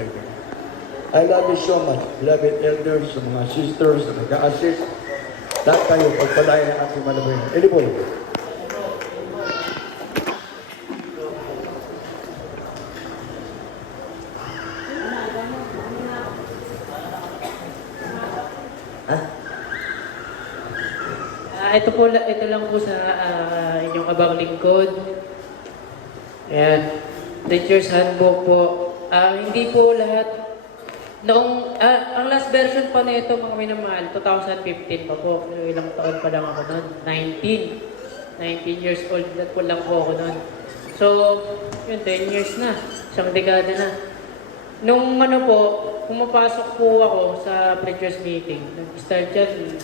Secretary. I love you so much, beloved elders, sa mga sisters na nag-a-assist. Lahat kayo, pagpalain ng ating malabayan. Edible. Ito lang po sa inyong abang lingkod. Ayan. Teacher's Handbook po. Hindi po lahat. Ang last version pa nito, mga minamahal, 2015 pa po. Ilang taon pa lang ako noon. 19 years old po lang po ako noon. So, yun, 10 years na. Isang dekada na. Nung pumapasok po ako sa preacher's meeting. Nag-start yan,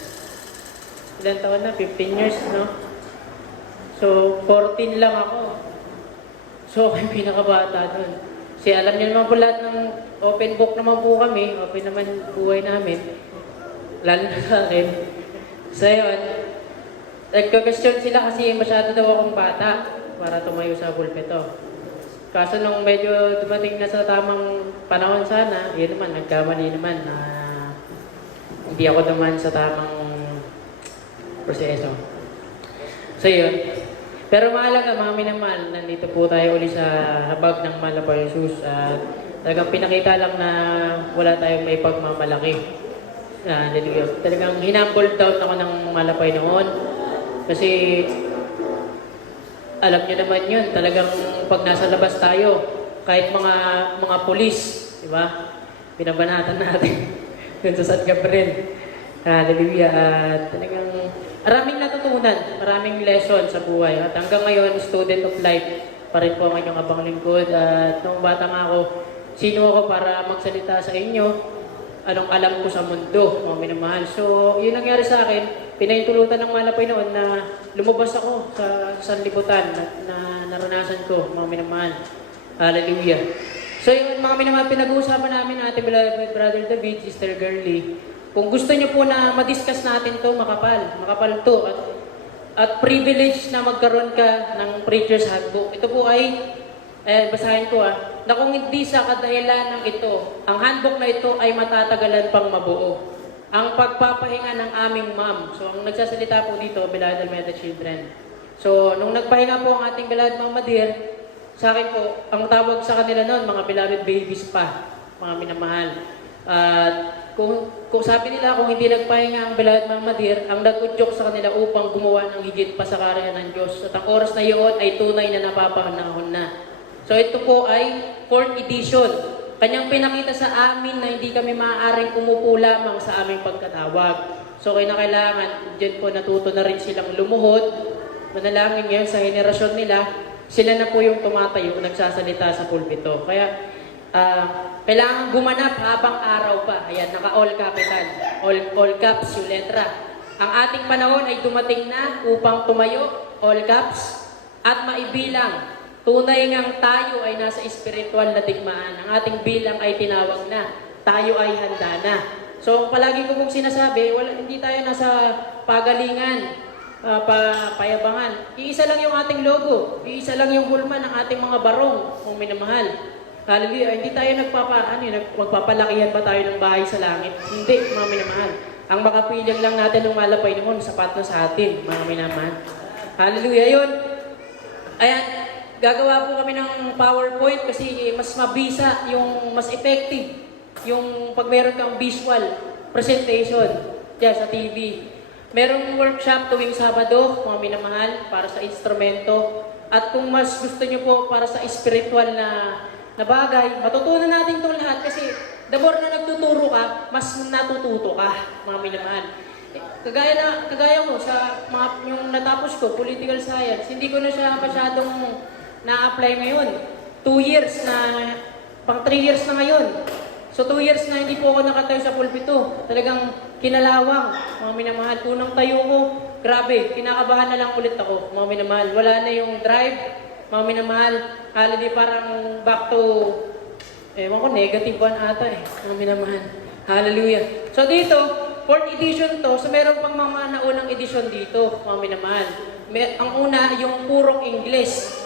ilang taon na? 15 years, no? So, 14 lang ako. So, ako yung pinakabata doon. Kasi alam niyo naman po lahat ng open book naman po kami. Open naman buhay namin. Lalo na sa akin. So, yun. Nagka-question sila kasi masyado daw akong bata para tumayo sa pulpito. Kaso nung medyo dumating na sa tamang panahon sana, yun naman, nagkamali naman na hindi ako naman sa tamang proseso. So yun. Pero mahalaga, mga minamahal, nandito po tayo uli sa habag ng Malapay Jesus at talagang pinakita lang na wala tayong may pagmamalaki. Talagang hinumble down ako ng Malapay noon. Kasi alam nyo naman yun, talagang pag nasa labas tayo, kahit mga pulis, di ba? Binabanatan natin dun sa San Gabriel. Hallelujah. At talagang maraming natutunan, maraming lesson sa buhay. At hanggang ngayon, student of life pa rin po ang inyong abang lingkod. At nung bata nga ako, sino ako para magsalita sa inyo? Anong alam ko sa mundo, mga minamahal. So, yun nangyari sa akin. Pinahintulutan ng Malapay noon na lumabas ako sa sanlibutan na naranasan ko, mga minamahal. Hallelujah. So, yun, mga minamahal, pinag-uusapan namin natin, Brother David, Sister Girlie. Kung gusto niyo po na ma-discuss natin to, makapal to, at privilege na magkaroon ka ng Preacher's Handbook. Ito po ay, basahin ko na kung hindi sa kadahilan ng ito, ang handbook na ito ay matatagalan pang mabuo. Ang pagpapahinga ng aming ma'am. So, ang nagsasalita po dito, Beloved Almeida Children. So, nung nagpahinga po ang ating Beloved Mama Dear, sa akin po, ang tawag sa kanila noon, mga beloved babies pa, mga minamahal. At kung sabi nila, kung hindi nagpahinga ang Beloved Mama Dear, ang nag-udyok sa kanila upang gumawa ng higit pa sa karya ng Diyos. At ang oras na iyon ay tunay na napapanahon na. So ito po ay 4th edition. Kanyang pinakita sa amin na hindi kami maaaring umupo lamang sa aming pagkatawag. So kailangan, dyan po natuto na rin silang lumuhod. Manalangin ngayon sa henerasyon nila, sila na po yung tumatayo, nagsasalita sa pulpito. Kaya kailangan gumanap habang araw pa. Ayan, naka-all capital. All caps yung letra. Ang ating panahon ay dumating na upang tumayo, all caps, at maibilang. Tunay ngang tayo ay nasa espiritual na digmaan. Ang ating bilang ay tinawag na. Tayo ay handa na. So, palagi ko pong sinasabi, hindi tayo nasa pagalingan, payabangan. Iisa lang yung ating logo. Iisa lang yung hulman ng ating mga barong, kung minamahal. Hallelujah. Hindi tayo magpapalakihan pa tayo ng bahay sa langit. Hindi, mga minamahal. Ang makapilang lang natin ng Malapay noon, sapat na sa atin, mga minamahal. Hallelujah. Yun. Ayan. Gagawa po kami ng PowerPoint kasi mas mabisa, mas effective yung pag meron kang visual presentation dyan sa TV. Merong workshop tuwing Sabado, mga minamahal, para sa instrumento. At kung mas gusto nyo po para sa spiritual na bagay, matutunan natin itong lahat kasi the more na nagtuturo ka, mas natututo ka, mga minamahal. Kagaya mo sa yung natapos ko, political science, hindi ko na siya masyadong na-apply ngayon. 2 years na, pang 3 years na ngayon. So 2 years na hindi po ako nakatayo sa pulpito. Talagang kinalawang, mga minamahal. Unang tayo ko, grabe, kinakabahan na lang ulit ako, mga minamahal. Wala na yung drive, mga minamahal. Holiday parang back to, negative one ata mga minamahal. Hallelujah. So dito, 4th edition to, so meron pang mga naunang edition dito, mga minamahal. Ang una, yung purong English.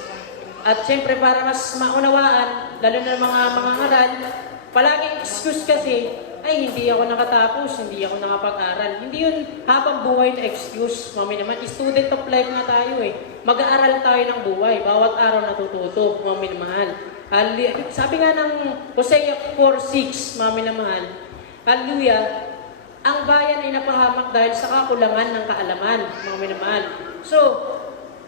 At siyempre, para mas maunawaan, lalo na mga ngaral, kasi, ay hindi ako nakatapos, hindi ako nakapag-aral. Hindi yun habang buhay na excuse. Mami naman, student of life na tayo eh. Mag-aaral tayo ng buhay. Bawat araw natututo, mami na mahal. Sabi nga ng Hosea 4:6, mami na mahal, hallelujah, ang bayan ay napahamak dahil sa kakulangan ng kaalaman, mami na mahal. So,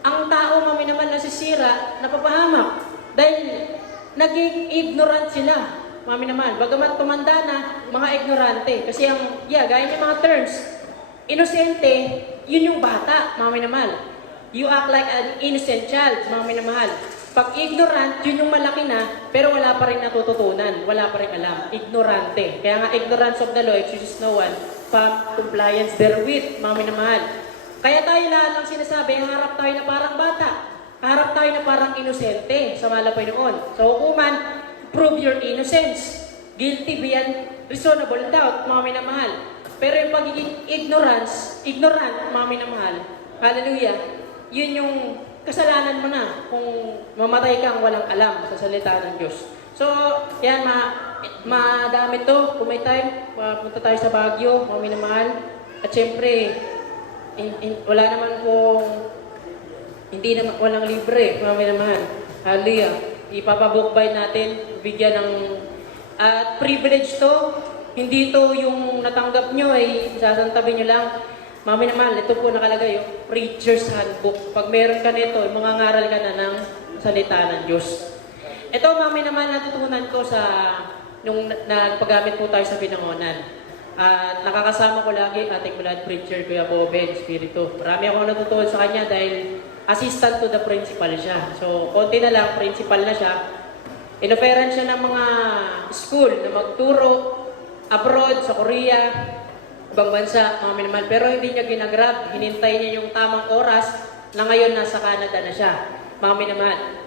ang tao, mami naman, nasisira, napapahamak dahil naging ignorant sila. Mami naman, bagamat tumanda na, mga ignorante. Kasi gaya ng mga terms, inosente, yun yung bata, mami naman. You act like an innocent child, mami na mahal. Pag ignorant, yun yung malaki na, pero wala pa rin natututunan, wala pa rin alam. Ignorante. Kaya nga, ignorance of the law excuses no one, compliance therewith, mami na mahal. Kaya tayo lahat ang sinasabi, harap tayo na parang bata. Harap tayo na parang inosente sa malapay noon. Sa hukuman, prove your innocence. Guilty beyond reasonable doubt, mami na mahal. Pero yung pagiging ignorant, mami na mahal, hallelujah, yun yung kasalanan mo na kung mamatay kang walang alam sa salita ng Diyos. So, yan, madami to. Kung may time, punta tayo sa Baguio, mami na mahal. At syempre, wala naman hindi naman walang libre, mami na mahal. Hallelujah. Ipapabukbay natin, bigyan ng privilege to. Hindi to yung natanggap nyo ay sasantabi nyo lang. Mami naman, ito po nakalagay yung Preacher's Handbook. Pag meron ka nito, mangangaral ka na ng salita ng Diyos. Ito, mami naman, natutunan ko nung nagpagamit po tayo sa Binangonan. At nakakasama ko lagi ating blood preacher, Kuya Boben, Espiritu. Marami akong natutunan sa kanya dahil assistant to the principal siya. So, konti na lang, principal na siya. Inoferan siya ng mga school na magturo abroad, sa Korea, ibang bansa, mami naman. Pero hindi niya ginagrab, hinintay niya yung tamang oras na ngayon nasa Canada na siya. Mami naman.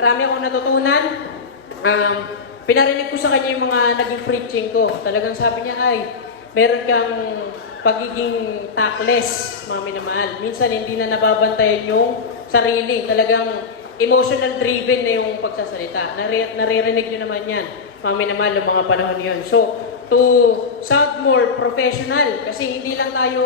Marami akong natutunan. Pinarinig ko sa kanya yung mga naging preaching ko. Talagang sabi niya, ay, meron kang pagiging tactless, mami na mahal. Minsan hindi na nababantayan yung sarili. Talagang emotional driven na yung pagsasalita. Naririnig nyo naman yan, mami na mahal, yung mga panahon yun. So, to sound more professional, kasi hindi lang tayo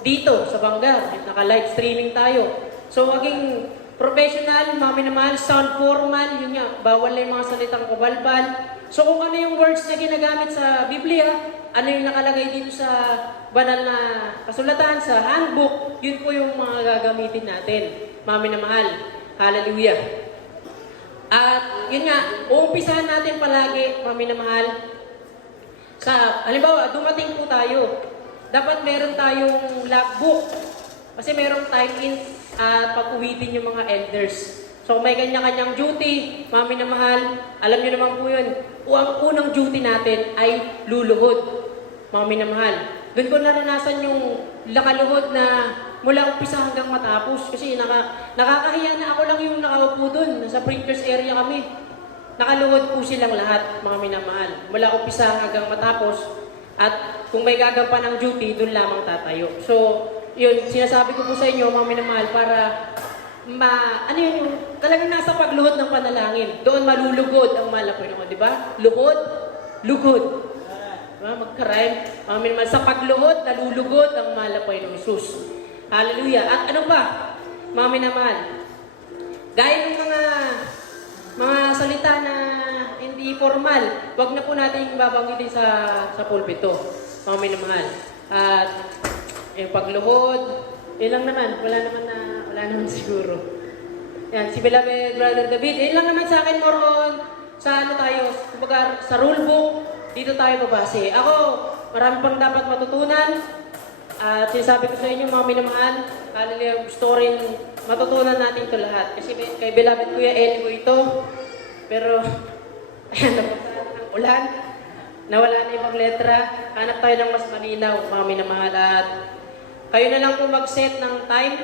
dito sa Banggar, naka-live streaming tayo. So, maging professional, mami na mahal, sound formal, yun nga, bawal na yung mga salitang kabalbal. So kung ano yung words na ginagamit sa Biblia, ano yung nakalagay dito sa banal na kasulatan, sa handbook, yun po yung mga gagamitin natin. Mami na mahal. Hallelujah. At yun nga, uumpisahan natin palagi, mami na mahal, halimbawa, dumating po tayo, dapat meron tayong logbook. Kasi merong time in at pag-uwitin yung mga elders. So may kanya-kanyang duty, mami na mahal, alam niyo naman po yun. Ang unang duty natin ay luluhod, mami na mahal. Doon ko naranasan yung lakaluhod na mula umpisa hanggang matapos. Kasi nakakahiya na ako lang yung nakaupo doon. Nasa preacher's area kami. Nakaluhod po silang lahat, mami na mahal. Mula umpisa hanggang matapos. At kung may gagampan ng duty, doon lamang tatayo. So, yun, sinasabi ko po sa inyo, mami na mahal, para talagang nasa pagluhod ng panalangin. Doon malulugod ang malapoy naman, di ba? Luhod, lugod. Diba? Mag-rhyme. Mami naman, sa pagluhod, nalulugod ang malapoy ng Isus. Hallelujah. At ano pa? Mami naman, gaya ng mga salita na hindi formal, wag na po natin babanggitin sa pulpito. Mami naman. At yung pagluhod, yun lang naman. Wala naman siguro. Yan, si Beloved Brother David. Yun lang naman sa akin, more on sa tayo, kumbaga, sa rulebook, dito tayo babase. Ako, marami pang dapat matutunan. At sinasabi ko sa inyo, mga minamahal, hallelujah, gusto rin matutunan natin ito lahat. Kasi kay Beloved Kuya Eli ko ito. Pero, ayan, napunta ng ulan. Nawala na ibang letra. Hanap tayo ng mas malinaw, mga minamahal. At kayo na lang po mag-set ng time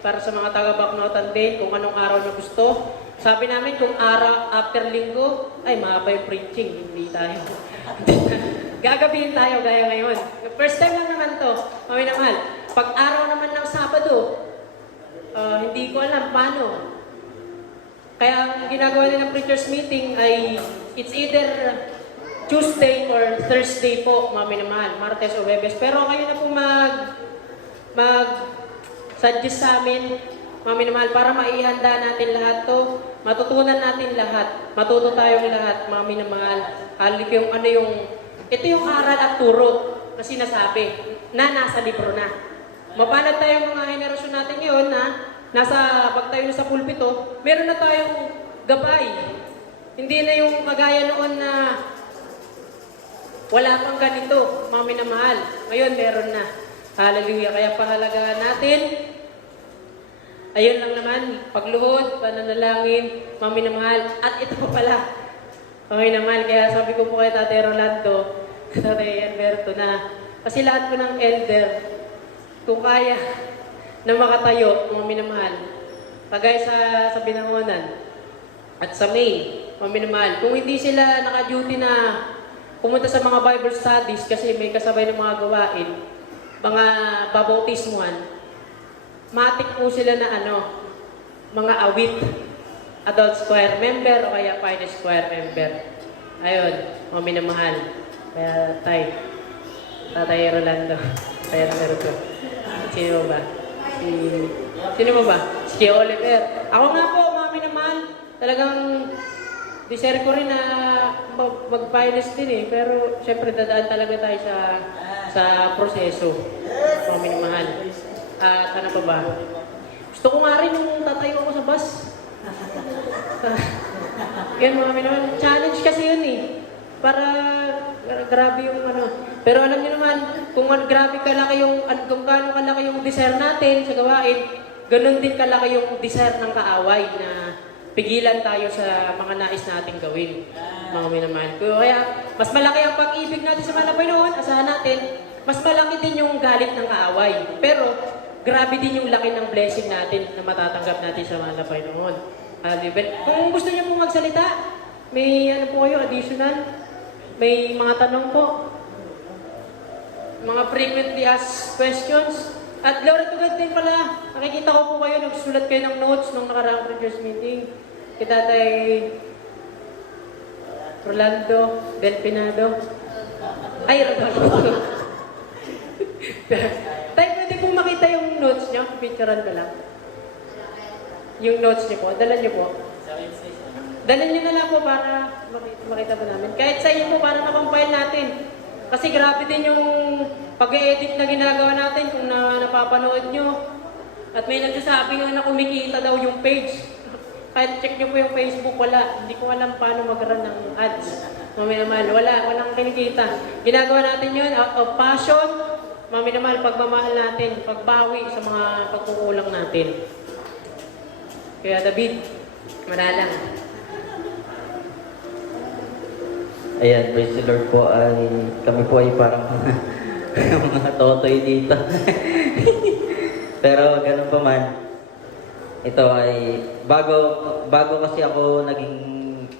para sa mga taga-Baknotan din, kung anong araw na gusto. Sabi namin, kung araw after linggo, ay mahaba yung preaching, hindi tayo. Gagabihin tayo gaya ngayon. First time lang naman to, mami naman. Pag araw naman ng Sabado, hindi ko alam paano. Kaya ang ginagawa nila ng preachers meeting ay it's either Tuesday or Thursday po, mga minamahal, Martes o Webes. Pero kayo na po mag-suggest sa amin, mga minamahal, para maihanda natin lahat to, matutunan natin lahat, matuto tayong lahat, mga minamahal. Halik yung ito yung aral at turo na sinasabi na nasa libro na. Mapalad tayong mga henerasyon natin ngayon na pag tayo sa pulpito, meron na tayong gabay. Hindi na yung kagaya noon na wala pang ganito, mga minamahal. Ngayon, meron na. Hallelujah. Kaya pahalagahan natin. Ayun lang naman, pagluhod, pananalangin, mga minamahal. At ito pa pala, mga minamahal. Kaya sabi ko po kay Tatay Rolando, Tatay Alberto na, kasi lahat po ng elder, kung kaya na makatayo, mga minamahal, kagaya sa Binangonan at sa May, mga minamahal, kung hindi sila naka-duty na pumunta sa mga Bible studies kasi may kasabay ng mga gawain, mga babautismuhan, matik po sila na mga awit, adult choir member o kaya finance choir member. Ayun, mga minamahal. Kaya Tatay Rolando, Tatay Rolando. Sino ba? Sino mo ba? Si Oliver. Ako nga po, mga minamahal. Talagang deserve ko rin na mag-finance din eh. Pero syempre dadaan talaga tayo sa proseso. Mga minamahal. At ano pa ba? Gusto ko nga rin yung tatayo ako sa bus. Yan mga minamahal. Challenge kasi yun eh. Para grabe yung Pero alam niyo naman, kung grabe kalaki kung gaano kalaki yung desire natin sa gawain, ganun din kalaki yung desire ng kaaway na pigilan tayo sa mga nais nating gawin. Mga minamahal ko. Kaya, mas malaki ang pag-ibig natin sa malapay noon, asahan natin, mas malaki din yung galit ng kaaway. Pero, grabe din yung laki ng blessing natin na matatanggap natin sa malapay noon. Kung gusto niyo pong magsalita, may po kayo, additional? May mga tanong po? Mga frequently asked questions? At Glory to God din pala, nakikita ko po kayo, nagsulat kayo ng notes nung nakaraang preachers meeting. Kita Rolando Del Pinado. Ay, Rolando. Tay, pwede pong makita yung notes niyo? Picturean ko lang. Yung notes niyo po, dala niyo po. Dala niyo na lang po para makita po namin. Kahit sa inyo po, para na-compile natin. Kasi grabe din yung pag-edit na ginagawa natin kung napapanood nyo. At may nagsasabi nga na kumikita daw yung page. Kahit check nyo po yung Facebook, wala. Hindi ko alam paano mag-run ng ads. Maminamahal, walang kinikita. Ginagawa natin yun out of passion. Maminamahal, pagmamahal natin, pagbawi sa mga pagkukulang natin. Kaya David, manalang. Ayan, praise the Lord po. Kami po ay parang mga totoy dito. Pero ganun pa man, ito ay bago kasi ako naging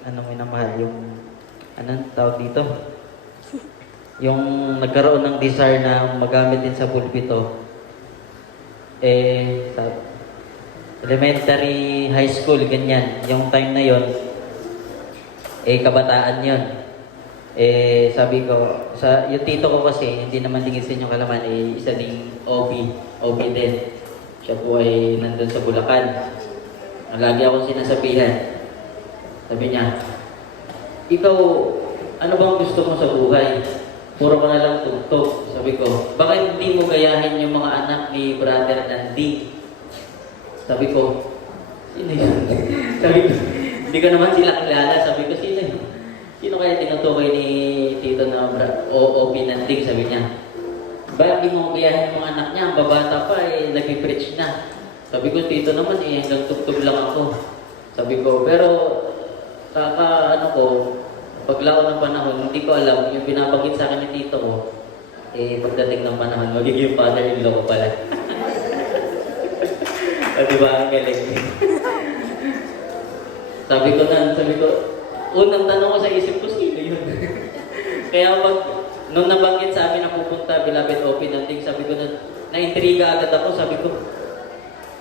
minamahal yung tawag dito, yung nagkaroon ng desire na magamit din sa pulpito sa elementary, high school, ganyan. Yung time na yon kabataan yon. Sabi ko, yung tito ko kasi, hindi naman lingisin yung kalaman, isa ding OB din. Siya po ay nandun sa Bulacan. Lagi akong sinasabihan. Sabi niya, ikaw, ano bang gusto mo sa buhay? Puro ka na lang tugtog. Sabi ko, bakit hindi mo gayahin yung mga anak ni Brother Nandi? Sabi ko, sino yun? Sabi ko, hindi ko naman sila kilala. Sabi ko, sino yun? Sino kaya tinutukoy ni Tito na o pinandig, sabi niya. Bakit di mo gayahin yung mga anak niya? Ang babata pa, nag-preach na. Sabi ko, Tito naman, hanggang tugtog lang ako. Sabi ko, pero, paglao ng panahon, hindi ko alam, yung binabagit sa akin ni Tito ko, pagdating ng panahon, magiging father-in-law ko pala. O diba, ang galing. Sabi ko, unang tanong ko sa isip ko, sino yun? Kaya nung nabanggit sa amin na pupunta, Beloved Open Dating, sabi ko na, na-intriga agad ako, sabi ko,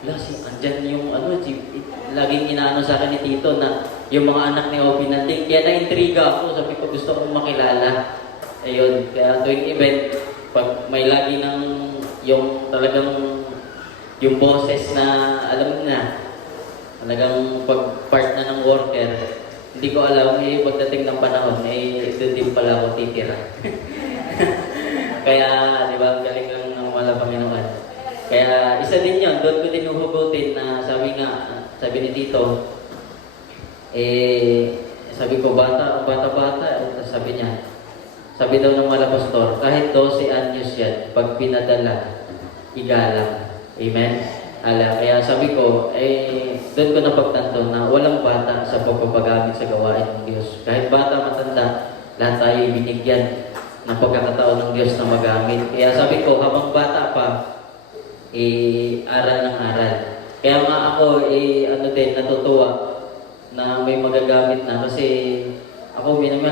andyan yung laging inaano sa akin ni Tito na yung mga anak ni Obi nandun. Kaya na-intriga ako, sabi ko gusto kong makilala. Ayun, kaya tuwing event, pag may lagi ng yung talagang yung boses na alam mo na, talagang pag part na ng worker, hindi ko alam, pagdating ng panahon, doon din pala ako titira. Kaya, di ba, ang galing ng wala Panginoon. Kaya, isa din yun, doon ko din huhugutin na sabi ni Tito, sabi ko, bata, sabi niya, sabi daw ng mga pastor, kahit 12 anyos yan, pag pinadala, igalang. Amen? Kaya sabi ko, doon ko napagtanto na walang bata sa pagpapagamit sa gawain ng Diyos. Kahit bata, matanda, lahat tayo binigyan ng pagkakataon ng Diyos na magamit. Kaya sabi ko, habang bata pa, aral ng aral. Kaya nga ako, natutuwa na may magagamit na kasi ako bilang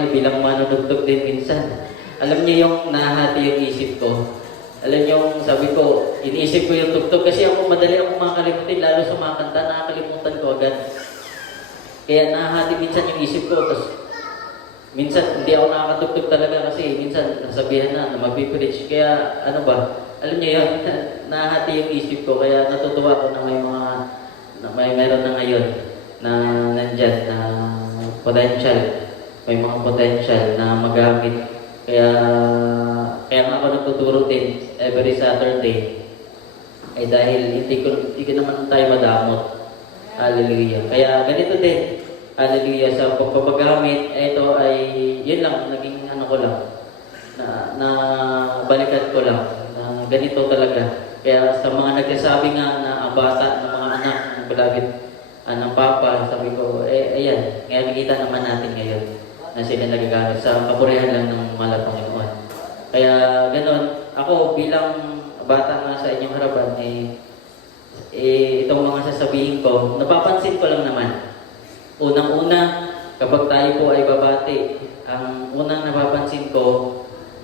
manunugtog din minsan. Alam niyo yung nahati yung isip ko. Alam niyo yung sabi ko, iniisip ko yung tugtog kasi ako madali akong makakalimutin, lalo sa mga kanta, nakakalimutan ko agad. Kaya nahati minsan yung isip ko, tapos minsan hindi ako nakakatugtog talaga kasi minsan nasabihan na magpipreach. Kaya alam niyo yun, nahati yung isip ko, kaya natutuwa ko na meron na ngayon na nandyan na potential. May mga potential na magamit. Kaya nga ako nagtuturo din every Saturday. Dahil hindi ko naman tayo madamot. Hallelujah. Kaya ganito din. Hallelujah. Sa pagpapagamit, ito ay, yun lang, naging ko lang. Na balikan ko lang. Na ganito talaga. Kaya sa mga nagsasabi nga na ang bata ng mga anak ng beloved ng Papa, sabi ko, ayan, kaya nakikita naman natin ngayon na sila nagagamit sa kapurihan lang ng mahal Panginoon. Kaya ganon, ako bilang bata nga sa inyong harapan, itong mga sasabihin ko, napapansin ko lang naman. Unang-una, kapag tayo po ay babati, ang unang napapansin ko,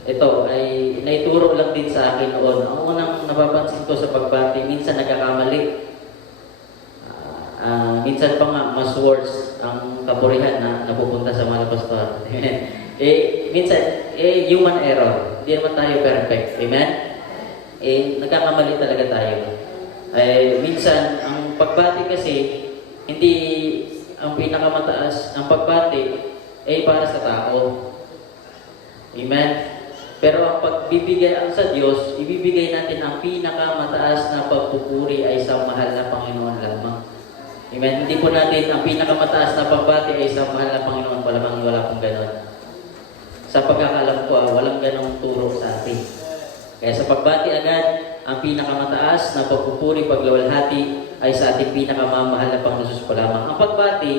ito ay naituro lang din sa akin noon. Ang unang napapansin ko sa pagbati, minsan nagkakamali. Minsan pa nga, mas worse ang kapurihan na napupunta sa mga pastor. Minsan, human error. Hindi naman tayo perfect. Amen? Nagkakamali talaga tayo. Minsan, ang pagbati kasi, hindi ang pinakamataas, ang pagbati ay para sa tao. Amen? Pero ang pagbibigay sa Diyos, ibibigay natin ang pinakamataas na pagpupuri ay sa mahal na Panginoon lamang. Amen? Hindi po natin ang pinakamataas na pagbati ay sa mahal na Panginoon. Wala pong ganon. Sa pagkakalam ko, walang ganong turo sa atin. Kaya sa pagbati agad, ang pinakamataas na pagpupuri, paglawalhati ay sa ating pinakamamahal na Panginoon po lamang. Ang pagbati,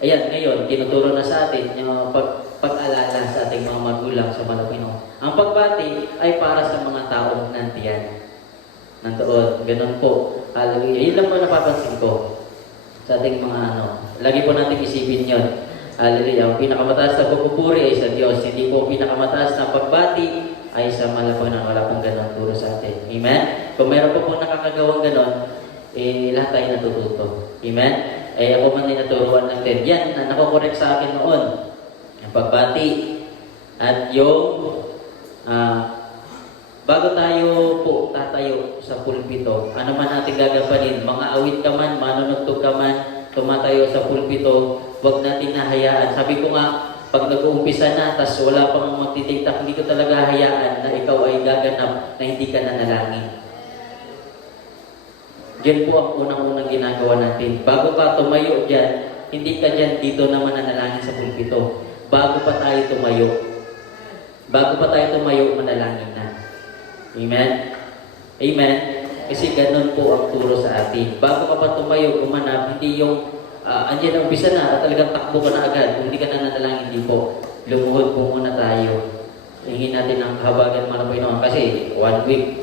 ayan, ngayon, tinuturo na sa atin yung pag-alala sa ating mga magulang sa mahal na Panginoon. Ang pagbati ay para sa mga taong nandiyan. Nandoon, ganon po. Hallelujah. Yun lang po napapansin ko sa ating mga lagi po natin isipin yun. Hallelujah. Ang pinakamataas na pagpupuri ay sa Diyos. Hindi po pinakamataaas na pagbati ay sa malapang na wala pong ganon turo sa atin. Amen? Kung meron po nakakagawang ganon, lahat tayo natututo. Amen? Ako man ay naturuan ng din. Yan, nakokorek sa akin noon. Ang pagbati. At yung bago tayo po tatayo sa pulpito, ano man ating gagapanin, mga awit ka man, manunugtog ka man, tumatayo sa pulpito, huwag natin nahayaan. Sabi ko nga, pag nag-uumpisa na, tas wala pang magtitiktak, hindi ko talaga hayaan na ikaw ay gaganap na hindi ka nanalangin. Diyan po ang unang-unang ginagawa natin. Bago ka tumayo dyan, hindi ka dyan dito naman nanalangin sa pulpito. Bago pa tayo tumayo, manalangin na. Amen? Amen? Kasi ganun po ang turo sa atin. Bago ka pa tumayo, gumanap, hindi yung andyan ang umpisa na at talagang takbo ka na agad. Kung hindi ka na nanalangin, hindi po. Lumuhod po muna tayo. Hingin natin ang kahabagan mga Panginoon. Kasi 1 week,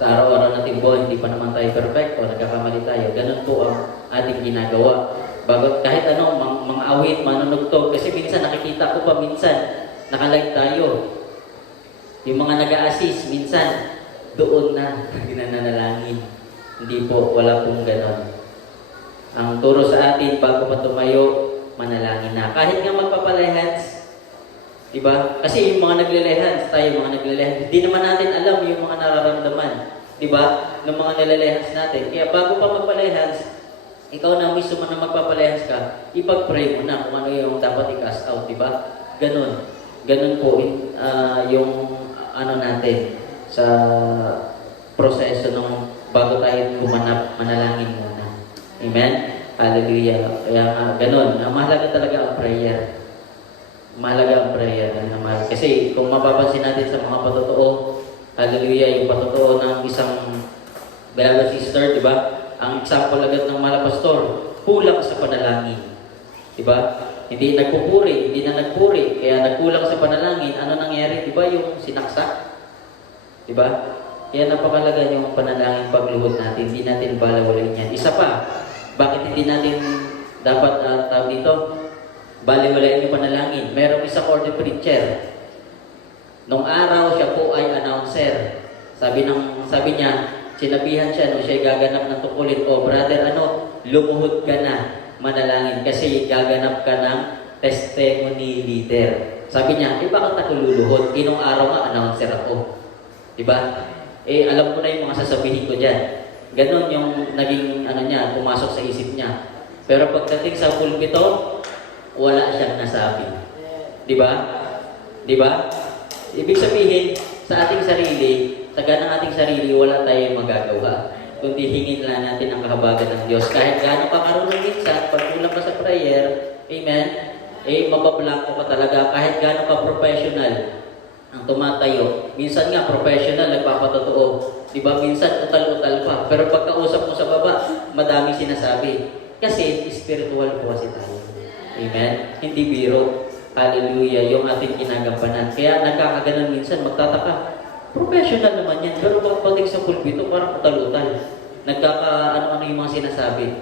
sa araw-araw natin po, hindi pa naman tayo perfect o nagkakamali tayo. Ganun po ang ating ginagawa. Bago kahit mga awit, manunugtog. Kasi minsan nakikita ko pa minsan, nakalive tayo. Yung mga nag-a-assist, minsan, doon na, ginananalangin. Hindi po, wala pong ganon. Ang turo sa atin, bago pa tumayo, manalangin na. Kahit nga magpapalay hands, diba? Kasi yung mga nagle-lay hands, tayo mga nagle-lay hands, hindi naman natin alam yung mga nararamdaman, diba? Ng mga nagle-lay hands natin. Kaya bago pa magpalay hands, ikaw na mismo na magpapalay hands ka, ipag-pray mo na kung ano yung dapat i-cast out, diba? Ganon. Ganon po yung ano natin sa proseso nung bago tayo gumanap, manalangin muna. Amen? Hallelujah. Kaya nga, ganun. Mahalaga talaga ang prayer. Mahalaga ang prayer. Kasi kung mapapansin natin sa mga patotoo, hallelujah, yung patotoo ng isang beloved sister, di ba? Ang example agad ng mga pastor, kulang sa panalangin. Di ba? Hindi nagpupuri, hindi na nagpuri, kaya nagkulang sa panalangin. Ano nangyari? Di ba yung sinaksak? Di ba? Kaya napakalaga yung panalangin pagluhod natin. Hindi natin balawalain yan. Isa pa, bakit hindi natin dapat tawag dito? Baliwalain yung panalangin. Merong isang ordained preacher. Nung araw, siya po ay announcer. Sabi niya, sinabihan siya nung siya gaganap ng tukulit, "Oh, brother, lumuhod ka na, manalangin kasi gaganap ka ng testimony leader." Sabi niya, bakit ako luluhod? Inong araw nga, announcer ako. Diba? Alam ko na yung mga sasabihin ko dyan. Ganon yung naging niya, pumasok sa isip niya. Pero pagdating sa pulpito, wala siyang nasabi. Di ba? Di ba? Ibig sabihin, sa ating sarili, sa ganang ating sarili, wala tayong magagawa. Kundi hingin lang natin ang kahabagan ng Diyos. Kahit gaano ka karunong minsan, pag kulang ka sa prayer, amen, mabablanko ka talaga. Kahit gaano ka professional ang tumatayo. Minsan nga, professional, nagpapatotoo. Diba? Minsan, utal-utal pa. Pero pagkausap mo sa baba, madami sinasabi. Kasi, spiritual po kasi tayo. Amen? Hindi biro. Hallelujah. Yung ating ginagampanan. Kaya, nagkakaganon minsan, magtataka. Professional naman yan. Pero pagdating sa pulpito, parang utal-utal. Ano-ano yung mga sinasabi.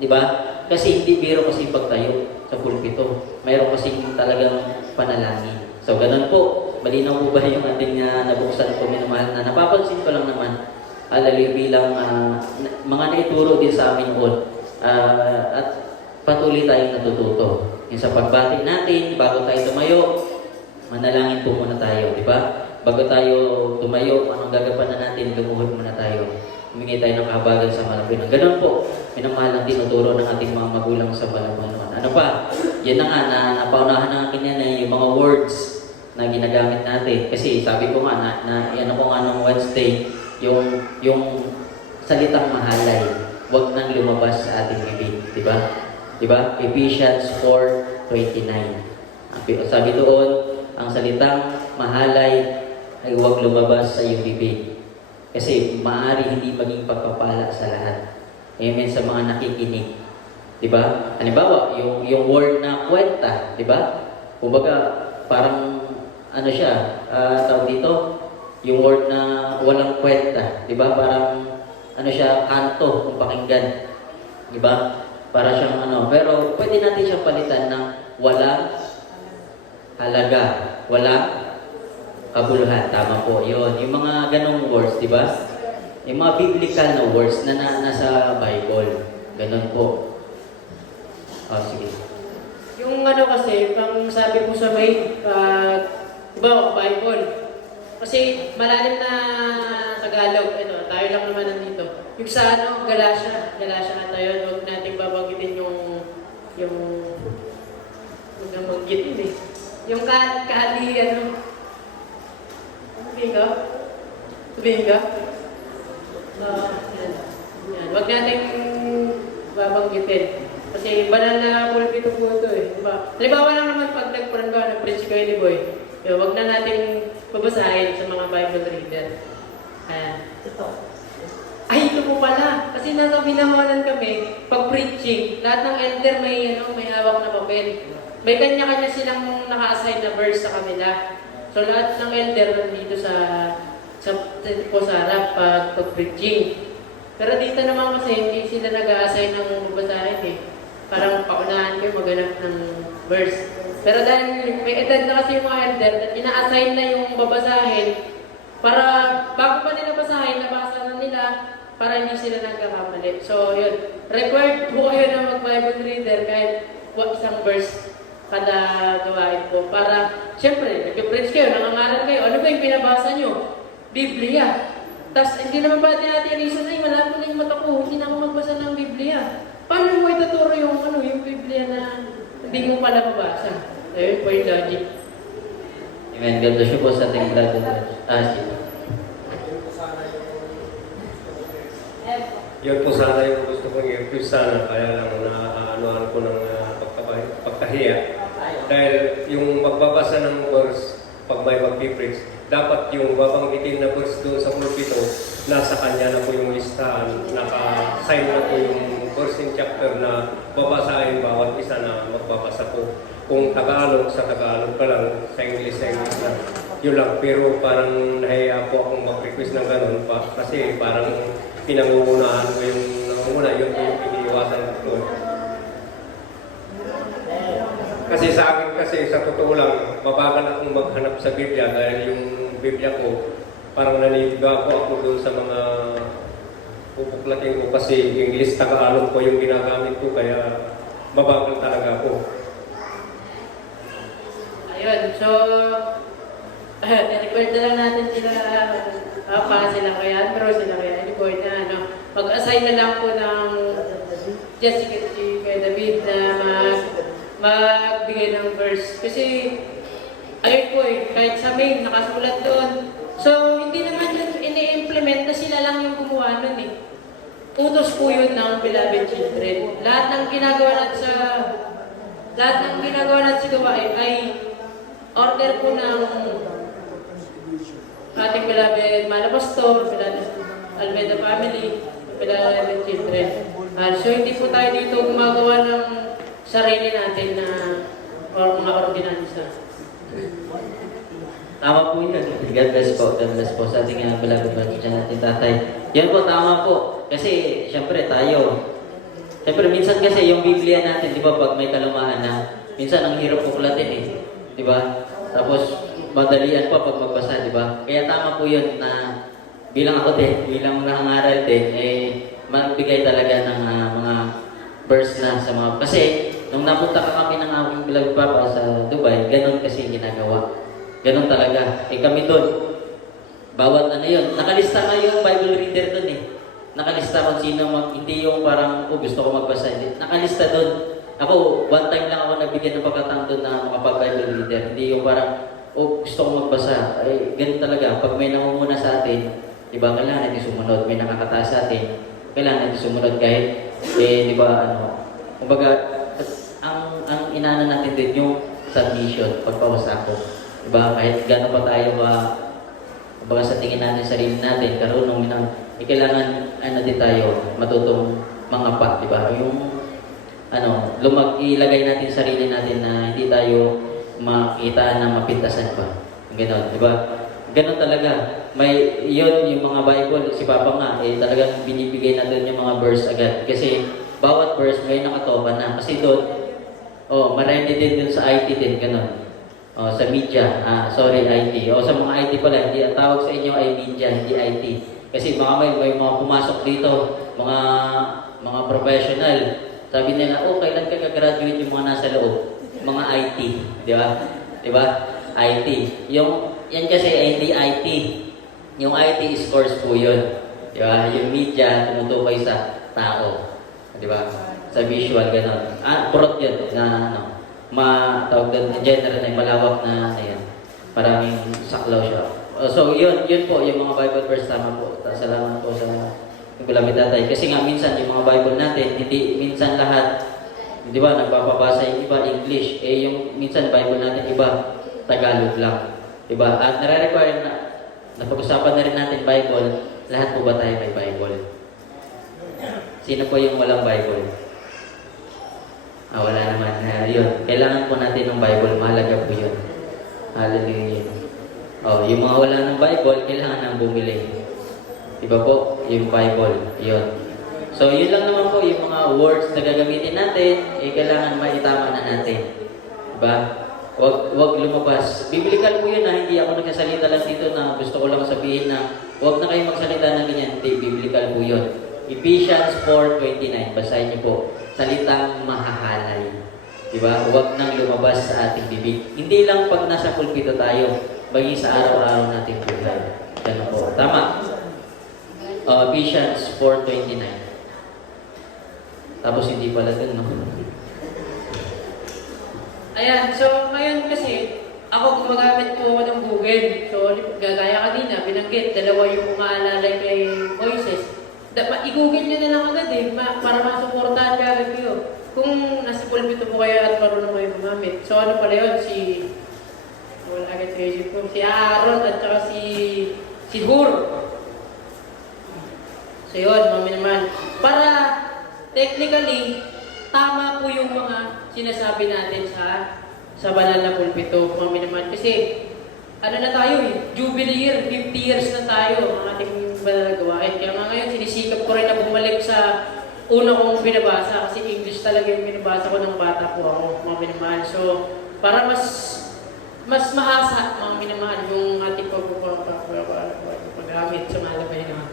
Diba? Kasi hindi biro kasi pagtayo sa pulpito. Mayroon kasi talagang panalangin. So, ganun po. Malinaw po ba yung ating nabuksan ko, minamahal na napapansin ko lang naman, bilang mga naituro din sa amin noon. At patuloy tayong natututo. Yung sa pagbati natin, bago tayo tumayo, manalangin po muna tayo, di ba? Bago tayo tumayo, anong gagampanan natin, lumuhod muna tayo. Humingi tayo ng kahabagan sa Malapinan. Ganun po, minamahal ang tinuturo ng ating mga magulang sa Malapinan. Ano pa? Yan na nga, napaunahan na akin yan yung mga words na ginagamit natin. Kasi sabi ko nga, yan ako nga nung Wednesday, yung salitang mahalay, huwag nang lumabas sa ating bibig. Diba? Diba? Ephesians 4:29. Sabi doon, ang salitang mahalay ay huwag lumabas sa iyong bibig. Kasi maaari hindi maging pagpapala sa lahat. Amen sa mga nakikinig. Diba? Halimbawa, yung word na kwenta, diba? Kumbaga, parang siya, tawag dito, yung word na walang kwenta, di ba? Parang, siya, kanto, kung pakinggan. Di ba? Para siyang pero pwede natin siyang palitan ng walang halaga, walang kabuluhan. Tama po, yun. Yung mga ganong words, di ba? Yung mga biblical na words na nasa Bible. Ganon po. Sige. Yung kasi, pang sabi po sa may, diba, Bible. Kasi malalim na Tagalog, tayo lang naman nandito. Yung sa Galatia na tayo, huwag natin babanggitin yung maganggitin Yung sabihin ka? Yan. Huwag natin babanggitin. Kasi banal na pulpito po ito Diba? Halimbawa lang naman pag nag-preach kayo ni Boy, huwag na natin babasahin sa mga Bible reader. Ito. Ay, ito po pala. Kasi nasa binawalan kami, pag preaching, lahat ng elder may hawak na papel. May kanya-kanya silang naka-assign na verse sa kanila. So lahat ng elder nandito sa harap pag preaching. Pero dito naman kasi hindi sila nag-a-assign ng babasahin Parang paunahan kayo maganap ng verse. Pero dahil may edad na kasi yung mga elder, ina-assign na yung babasahin para bago pa nila basahin, nabasa na nila, para hindi sila nagkakamali. So, yun. Required po kayo na mag-Bible reader kahit isang verse kada gawain po. Para, siyempre, nag-preach kayo, nangangaral kayo. Ano ba yung binabasa nyo? Biblia. Tapos, hindi naman ba natin isa na malabo na yung mata ko, hindi na ako magbasa ng Biblia. Paano mo ituturo yung, yung Biblia na hindi mo pala mabasa? Ayun po yung logic. Amen. God bless you po sa ating brother. Yun po sana yung gusto kong i-review sana, kaya lang naanuhan ko ng pagkahiya. Dahil yung magbabasa ng verse, pag may mag-preach, dapat yung babanggitin na verse doon sa pulpito, nasa kanya na po yung listahan, naka-sign na po yung verse in chapter na babasahin bawat isa na magbabasa po. Kung Tagalog, sa Tagalog ka lang, sa English lang. Yun lang, pero parang nahiya po akong mag-request ng ganun pa, kasi parang pinangungunahan ko yung nangunguna, yun po yung iniiwasan ko. Kasi sa akin kasi, sa totoo lang, mabagal akong maghanap sa Biblia dahil yung Biblia ko, parang naniga po ako doon sa mga pupuklatin ko kasi English, Tagalog po yung ginagamit ko, kaya mabagal talaga ako. Ayun, so, i-record na lang natin sila, sila kay Andrew, sila kay Nicole na, mag-assign na lang po ng Jessica kay David na magbigay ng verse. Kasi, ayun po kahit sa main, nakasulat doon. So, hindi naman yun ini-implement na sila lang yung gumawa nun eh. Utos po yun ng beloved children. Lahat ng ginagawa natin sa gawain ay order po ng ating beloved Malapastor, beloved Almeida family, beloved children. So, hindi po tayo dito gumagawa ng sarili natin na or mga ordinansa. Tama po yun. God bless po. God bless po sa ating beloved dyan natin tatay. Yan po, tama po. Kasi, syempre tayo. Syempre, minsan kasi yung Biblia natin, di ba, pag may kalumaan na, minsan ang hirap buklatin eh. Di ba? Tapos, madalian pa pag magbasa, di ba? Kaya tama po yun na bilang ako din, bilang nangangaral din, magbigay talaga ng mga verse na sa mga... Kasi, nung napunta kami ng aking beloved papa sa Dubai, ganun kasi ginagawa. Ganun talaga. Kami doon, bawat yun, nakalista nga yung Bible reader doon eh. Nakalista kung sino hindi yung parang, gusto ko magbasa. Nakalista doon. Ako, one time lang ako nabigyan ng pagkataon doon na makapag-Bible reader. Hindi yung parang, gusto ko magbasa. Ganun talaga. Pag may nangunguna sa atin, di ba, kailangan natin sumunod. May nakakataas sa atin, kailangan natin sumunod kahit, di ba, kumbaga, ang inaano natin din yung submission, pagpawasa ko. Diba? Kahit gano'n pa tayo kumbaga sa tingin natin, sarili natin, karunong kailangan, din tayo, matutong mga pa, diba? Yung, ilagay natin sarili natin na hindi tayo makita na mapintasan pa. Gano'n, diba? Gano'n talaga. Yun, yung mga Bible, si Papa nga, talagang binibigay na doon yung mga verse agad. Kasi, bawat verse may nakatoka na. Kasi doon, marami din dun sa IT din, gano'n. Sa media, IT. Sa mga IT pala, hindi ang tawag sa inyo ay media, hindi IT. Kasi baka may mga pumasok dito, mga professional. Sabi nila, kailan ka gagraduate yung mga nasa loob? Mga IT, di ba? Di ba? IT. Yan kasi ay hindi IT. Yung IT is course po yun. Di ba? Yung media, tumutukoy sa tao. Di ba? Sa visual, gano'n. Prot yun, tawag doon, general na malawak na yan. Maraming saklaw siya. So, yun po, yung mga Bible verse, tama po. Salamat po sa beloved tatay. Kasi nga, minsan, yung mga Bible natin, hindi, minsan lahat, di ba, nagpapabasa yung iba, English. Yung minsan, Bible natin, iba, Tagalog lang. Di ba? At nare-require na, napag-usapan na rin natin Bible, lahat po ba tayo may Bible? Sino po yung walang Bible? Wala naman. Yun. Kailangan po natin ng Bible. Mahalaga po yun. Hallelujah. Yung mga wala ng Bible, kailangan nang bumili. Diba po? Yung Bible. Yun. So, yun lang naman po yung mga words na gagamitin natin, kailangan maitama na natin. Diba? Wag lumabas. Biblical po yun na hindi ako nagsasalita lang dito na gusto ko lang sabihin na Huwag na kayong magsalita ng ganyan. Hindi, biblical po yun. Ephesians 4:29. Basahin niyo po. Salitang mahahalay. Diba? Huwag nang lumabas sa ating bibig. Hindi lang pag nasa pulpito tayo, bagay sa araw-araw nating buhay. Ganun po. Tama. Ephesians 4:29. Tapos hindi pala dun, no? Ayan, so ngayon kasi, ako gumagamit po ako ng Google. So, gagaya kanina, binanggit, dalawa yung maalalay kay Moises. I-google nyo na lang agad para masuportahan ka agad kayo. Kung nasa pulpito po kayo at marunong kayo gumamit. So, ano pala yun? Wala agad sa isip ko. Si Aaron at saka si Hur. So, yun, mami naman. Para, technically, tama po yung mga sinasabi natin sa banal na pulpito, mami naman. Kasi, ano na tayo Jubilee year, 50 years na tayo ang ating banal na gawain. Kaya nga ngayon, sinisikap ko rin na bumalik sa una kong binabasa kasi English talaga yung binabasa ko ng bata po ako, mga minamahal. So, para mas mahasa, mga minamahal, yung ating paggamit sa malabay naman.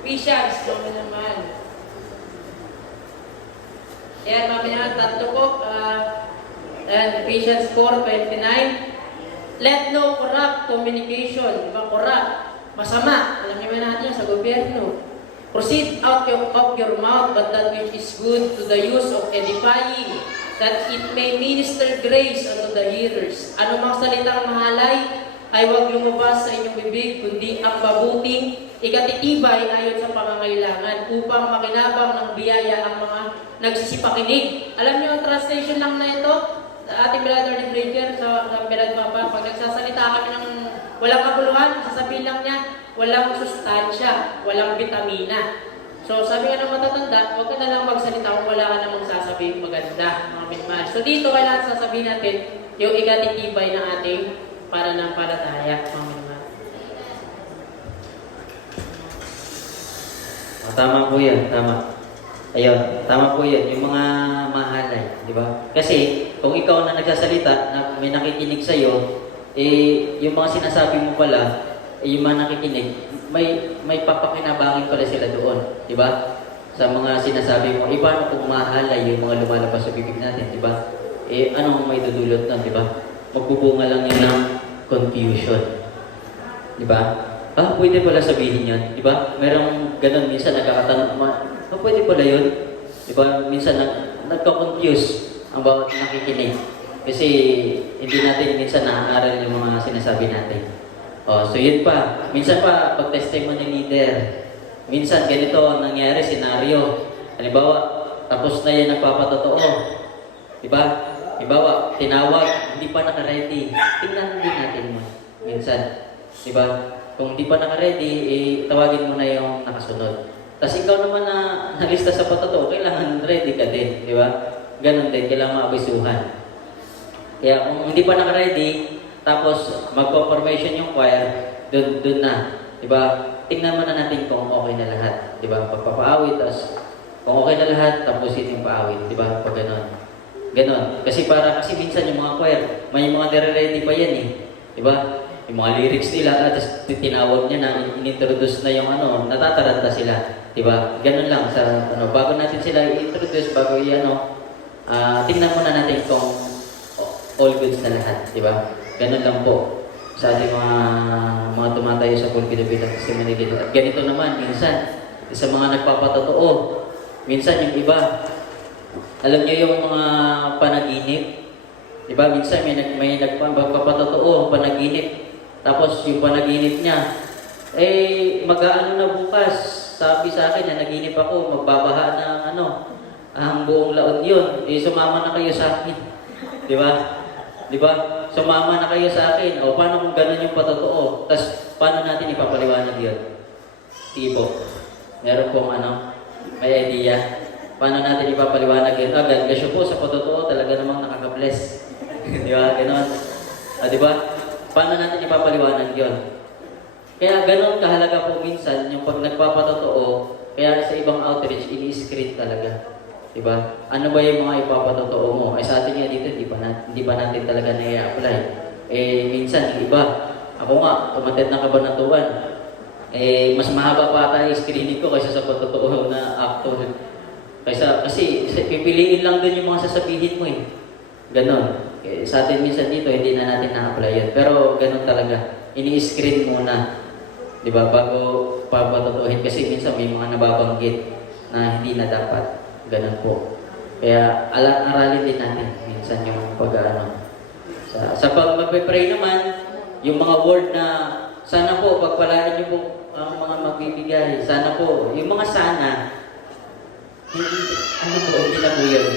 Ephesians, mga minamahal. Yan, mga minamahal, tatlo po. Ephesians 4:29. Let no corrupt communication, diba corrupt, masama, alam niyo ba natin sa gobyerno. Proceed out of your mouth, but that which is good to the use of edifying, that it may minister grace unto the hearers. Ano mang salitang mahalay ay huwag lumabas sa inyong bibig, kundi ang mabuting ikatitibay ayon sa pangangailangan upang makinabang ng biyaya ang mga nagsisipakinig. Alam niyo ang translation lang na ito, ating brother ni Bridger sa Brad Papa, pag nagsasalita kami ng walang kabuluhan, sasabihin lang niya, walang sustansya, walang vitamina. So, sabi nga ng matatanda, huwag ka na lang magsalita kung wala ka namang sasabihin maganda, mga minman. So, dito kailangan sasabihin natin yung ikatitibay ng ating pananampalataya, mga minman. Tama po yan, tama. Ayun, tama po yan, yung mga mahalay, di ba? Kasi, kung ikaw na nagsasalita, na may nakikinig sa'yo, yung mga sinasabi mo pala, yung mga nakikinig, may papakinabangin pala sila doon, di ba? Sa mga sinasabi mo, paano kung mahalay yung mga lumalabas sa bibig natin, di ba? Anong may dudulot nun, di ba? Magbubunga lang yun ng confusion. Di ba? Pwede pala sabihin yan, di ba? Merong ganun, minsan nagkakatanong, pwede pala yun? Di ba? Minsan nagka-confuse ang bawat nakikinig. Kasi hindi natin minsan naaaral yung mga sinasabi natin. So yun pa. Minsan pa, pag testimony leader, minsan ganito ang nangyari, senaryo. Halimbawa, tapos na yan nagpapatotoo. Diba? Halimbawa, tinawag, hindi pa naka-ready. Tingnan din natin mo. Minsan. Diba? Kung hindi pa naka-ready, tawagin mo na yung nakasunod. Tapos ikaw naman na nalista sa patotoo, kailangan ready ka din. Diba? Ganon din, kailangan maabisuhan. Kaya kung hindi pa naka-ready, tapos magpo-formation yung choir, dun na. Diba? Tingnan mo na natin kung okay na lahat. Diba? Pagpapaawit, tapos kung okay na lahat, tapusin yung paawit. Diba? Pag ganon. Ganon. Kasi minsan yung mga choir, may mga nire-ready pa yan eh. Diba? Yung mga lyrics nila, tapos tinawag niya na, inintroduce na yung natataranta sila. Diba? Ganon lang. Bago natin sila i-introduce, tingnan muna natin kung all goods na lahat, di ba? Ganun lang po sa ating mga tumatayo sa pulpito bilang testimony dito. At ganito naman, minsan, sa mga nagpapatotoo, minsan yung iba, alam niyo yung mga panaginip, di ba? Minsan may nagpapatotoo, panaginip, tapos yung panaginip niya, mag-aano na bukas, sabi sa akin na naginip ako, magbabaha ng ang buong laon yun, sumama na kayo sa akin. Di ba? Di ba? Sumama na kayo sa akin. O, paano kung ganun yung patotoo? Tapos, paano natin ipapaliwanag yun? Sige po. Meron pong may idea. Paano natin ipapaliwanag yun? Gasyo po sa patotoo, talaga namang nakaka-bless. Di ba? Ganon. Di ba? Paano natin ipapaliwanag yun? Kaya ganon kahalaga po minsan, yung pag nagpapatotoo, kaya sa ibang outreach, ini-script talaga. Diba? Ano ba yung mga ipapatotoo mo? Sa atin nga dito, hindi pa natin talaga na-i-apply. Minsan, yung iba, Ako nga, umatid ng kabanatuan. Mas mahaba pa ata yung screening ko kaysa sa patotoo na actor. Kasi pipiliin lang din yung mga sasabihin mo eh. Ganon. Sa atin minsan dito, hindi na natin na-apply yun. Pero ganon talaga. Ini-screen muna. Di ba? Bago papatutuhin. Kasi minsan may mga nababanggit na hindi na dapat. Ganon po. Kaya aralin din natin minsan yung pag-ano. Sa pag-pray naman, yung mga word na sana po, pagpalain niyo po ang mga magbibigay. Sana po, yung mga sana, hindi na po yun.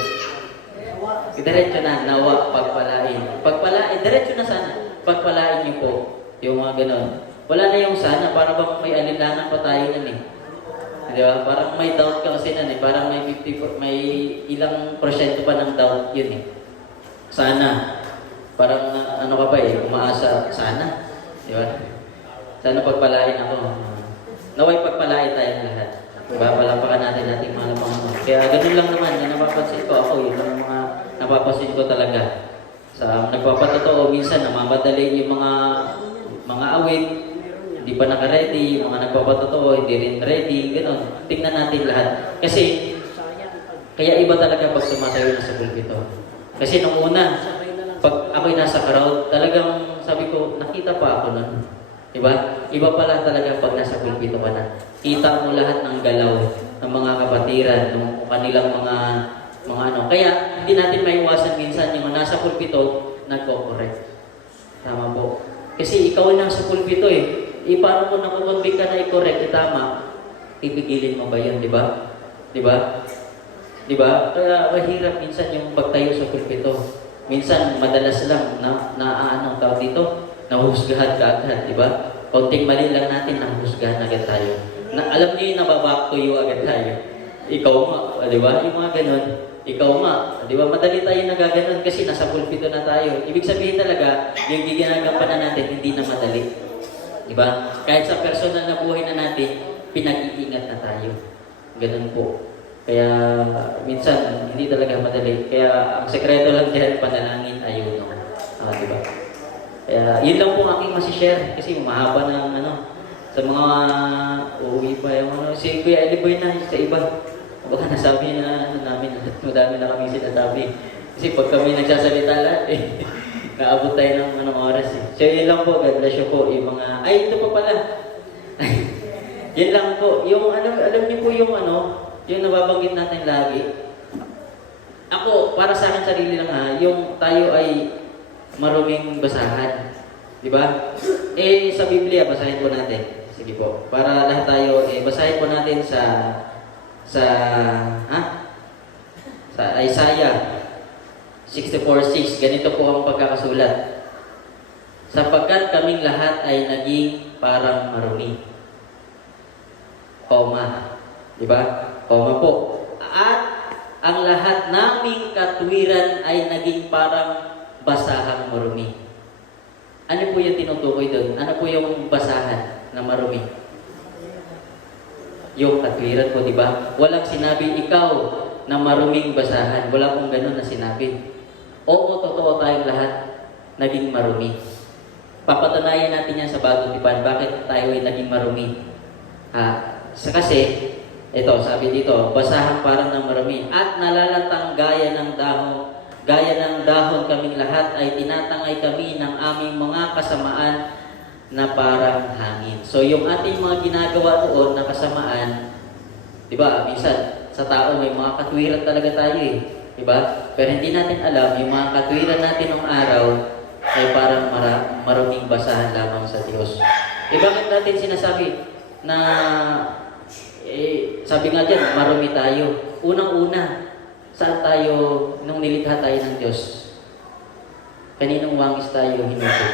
Diretso na, nawa, pagpalain. Pagpalain, diretso na sana. Pagpalain niyo po, yung mga ganon. Wala na yung sana, para bang may alinlangan pa tayo nun eh. Di ba? Parang may doubt ka kasi nun eh. Parang may ilang porsyento pa ng doubt yun eh. Sana. Parang ano ka pa eh, umaasa. Sana. Di ba? Sana pagpalain ako. Naway pagpalain tayong lahat. Diba? Palapakan natin ating mga lamang. Kaya ganun lang naman. Yung napapansin ko ako, yun ang mga napapansin ko talaga. Sa nagpapatotoo, minsan namamadali yung mga awit. Hindi pa naka-ready, yung mga nagpapatotoo, hindi rin ready, gano'n. Tingnan natin lahat. Kasi, kaya iba talaga pag tumatayo na sa pulpito. Kasi nung una, pag ako'y nasa crowd, talagang sabi ko, nakita pa ako nun. Diba? Iba pala talaga pag nasa pulpito ka na. Kita mo lahat ng galaw ng mga kapatiran, ng kanilang mga ano. Kaya, hindi natin maiwasan minsan yung nasa pulpito, nagko-correct. Tama po. Kasi ikaw na sa pulpito eh. Paano kung nakukonvict ka na i-correct, tama, pipigilin mo ba yun, di ba? Di ba? Di ba? Kaya mahirap minsan yung pagtayo sa pulpito. Minsan, madalas lang na tawag dito, nahusgahan ka agad, di ba? Konting mali lang natin, nahusgahan agad tayo. Alam niyo yung nababack to you agad tayo. Ikaw nga, di ba? Yung mga ganun, ikaw nga, di ba? Madali tayo nagaganon kasi nasa pulpito na tayo. Ibig sabihin talaga, yung ginagampanan natin, hindi na madali. Diba? Kahit sa personal na buhay na natin, pinag-iingat na tayo. Ganun po. Kaya minsan, hindi talaga madali. Kaya ang sekreto lang dyan, panalangin, ayuno. Diba? Kaya yun lang po aking masishare. Kasi mahaba ng sa mga uuwi pa yung si Kuya Eliboy na sa iba. Baka nasabi na namin, madami na kami sinasabi. Kasi pag kami nagsasalita lahat naabot tayo ng oras eh. So yun lang po, God bless you po. Yung mga, ito pa pala. Yun lang po. Yung alam niyo po yung yung nababanggit natin lagi. Ako, para sa akin sarili lang yung tayo ay maruming basahan. Di ba? Sa Biblia, basahin po natin. Sige po. Para lahat tayo, basahin po natin sa Isaiah 64:6, ganito po ang pagkakasulat. Sapagkat kaming lahat ay naging parang marumi. Koma. Diba? Koma po. At ang lahat naming katwiran ay naging parang basahang marumi. Ano po yung tinutukoy doon? Ano po yung basahan na marumi? Yung katwiran po, diba? Walang sinabi ikaw na maruming basahan. Wala pong ganun na sinabi. Oo, totoo tayong lahat naging marumi. Papatunayan natin yan sa bagong tipan. Bakit tayo ay naging marumi? Kasi, ito, sabi dito, basahan parang ng marumi. At nalalatang gaya ng dahon kaming lahat ay tinatangay kami ng aming mga kasamaan na parang hangin. So, yung ating mga ginagawa doon na kasamaan, di ba, minsan, sa tao may mga katwiran talaga tayo eh. Diba? Pero hindi natin alam, yung mga katwiran natin ng araw ay parang maruming basahan lamang sa Diyos. Bakit natin sinasabi na, sabi nga dyan, marumi tayo. Unang-una, saan tayo, nung nilikha tayo ng Diyos? Kaninong wangis tayo hinuto?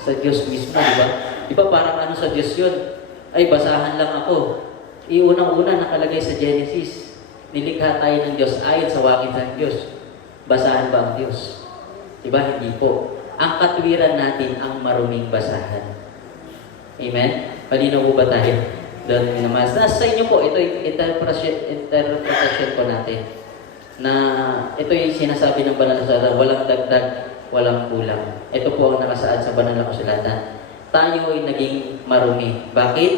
Sa Diyos mismo, diba? Diba parang sa Diyos yun? Ay, basahan lang ako. Unang-una nakalagay sa Genesis. Nilikha tayo ng Diyos ayon sa wangis ng Diyos. Basahan ba ang Diyos? Diba? Hindi po. Ang katwiran natin ang maruming basahan. Amen? Palinaw po ba tayo? Doon naman. Sa inyo po, ito yung interpretation po natin. Na ito yung sinasabi ng banal na salita, walang dagdag, walang kulang. Ito po ang nakasaad sa banal na kasulatan. Tayo ay naging marumi. Bakit?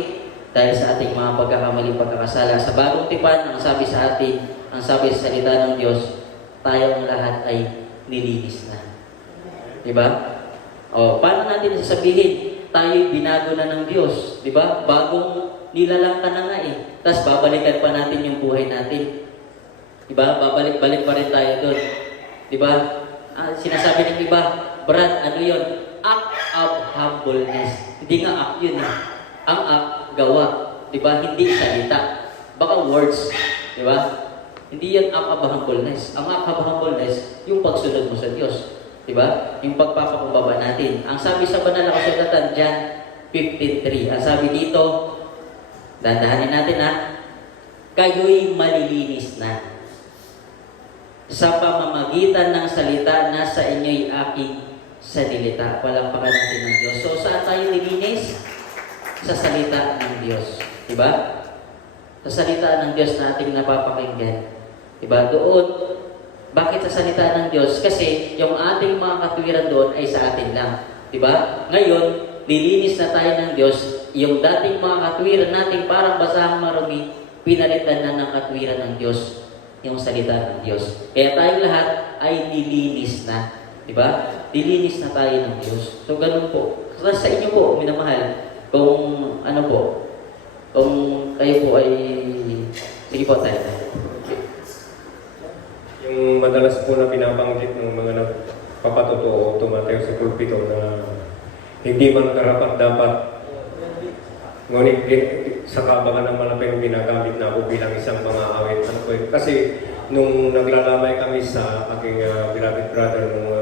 Dahil sa ating mga pagkakamali, pagkakasala. Sa bagong tipan, ang sabi sa atin, ang sabi sa salita ng Diyos, tayong lahat ay nilinis na. Diba? O, paano natin sasabihin? Tayo'y binago na ng Diyos. Diba? Bagong nilalang ka na nga eh. Tapos babalikan pa natin yung buhay natin. Diba? Babalik-balik pa rin tayo doon. Diba? Sinasabi ng iba, Brad, ano yun? Act of humbleness. Hindi nga act yun eh. Ang act, gawa. Diba? Hindi salita. Baka words. Diba? Hindi yan act of humbleness. Ang act of humbleness, yung pagsunod mo sa Diyos. Diba? Yung pagpapakumbaba natin. Ang sabi sa banal na kasulatan, John 15:3. Ang sabi dito, dandahanin natin ha, kayo'y malilinis na sa pamamagitan ng salita na sa inyo'y aking salita. Palakpakan natin ng Diyos. So, saan tayo nilinis? Sa salita ng Diyos. Diba? Sa salita ng Diyos na ating napapakinggan. Diba? Doon, bakit sa salita ng Diyos? Kasi yung ating mga katwiran doon ay sa atin lang. Diba? Ngayon, lilinis na tayo ng Diyos. Yung dating mga katwiran nating parang basahang marumi, pinalitan na ng katwiran ng Diyos. Yung salita ng Diyos. Kaya tayong lahat ay nilinis na. Diba? Nilinis na tayo ng Diyos. So, ganun po. Sa inyo po, minamahal, kung ano po, kung kayo po ay, sige po tayo. Yung madalas po na binabanggit ng mga nagpapatotoo, tumatayo sa pulpito na hindi man karapat dapat, ngunit saka baka ng malapit ginagamit na ako bilang isang mga awit. Kasi nung naglalamay kami sa aking beloved brother, nung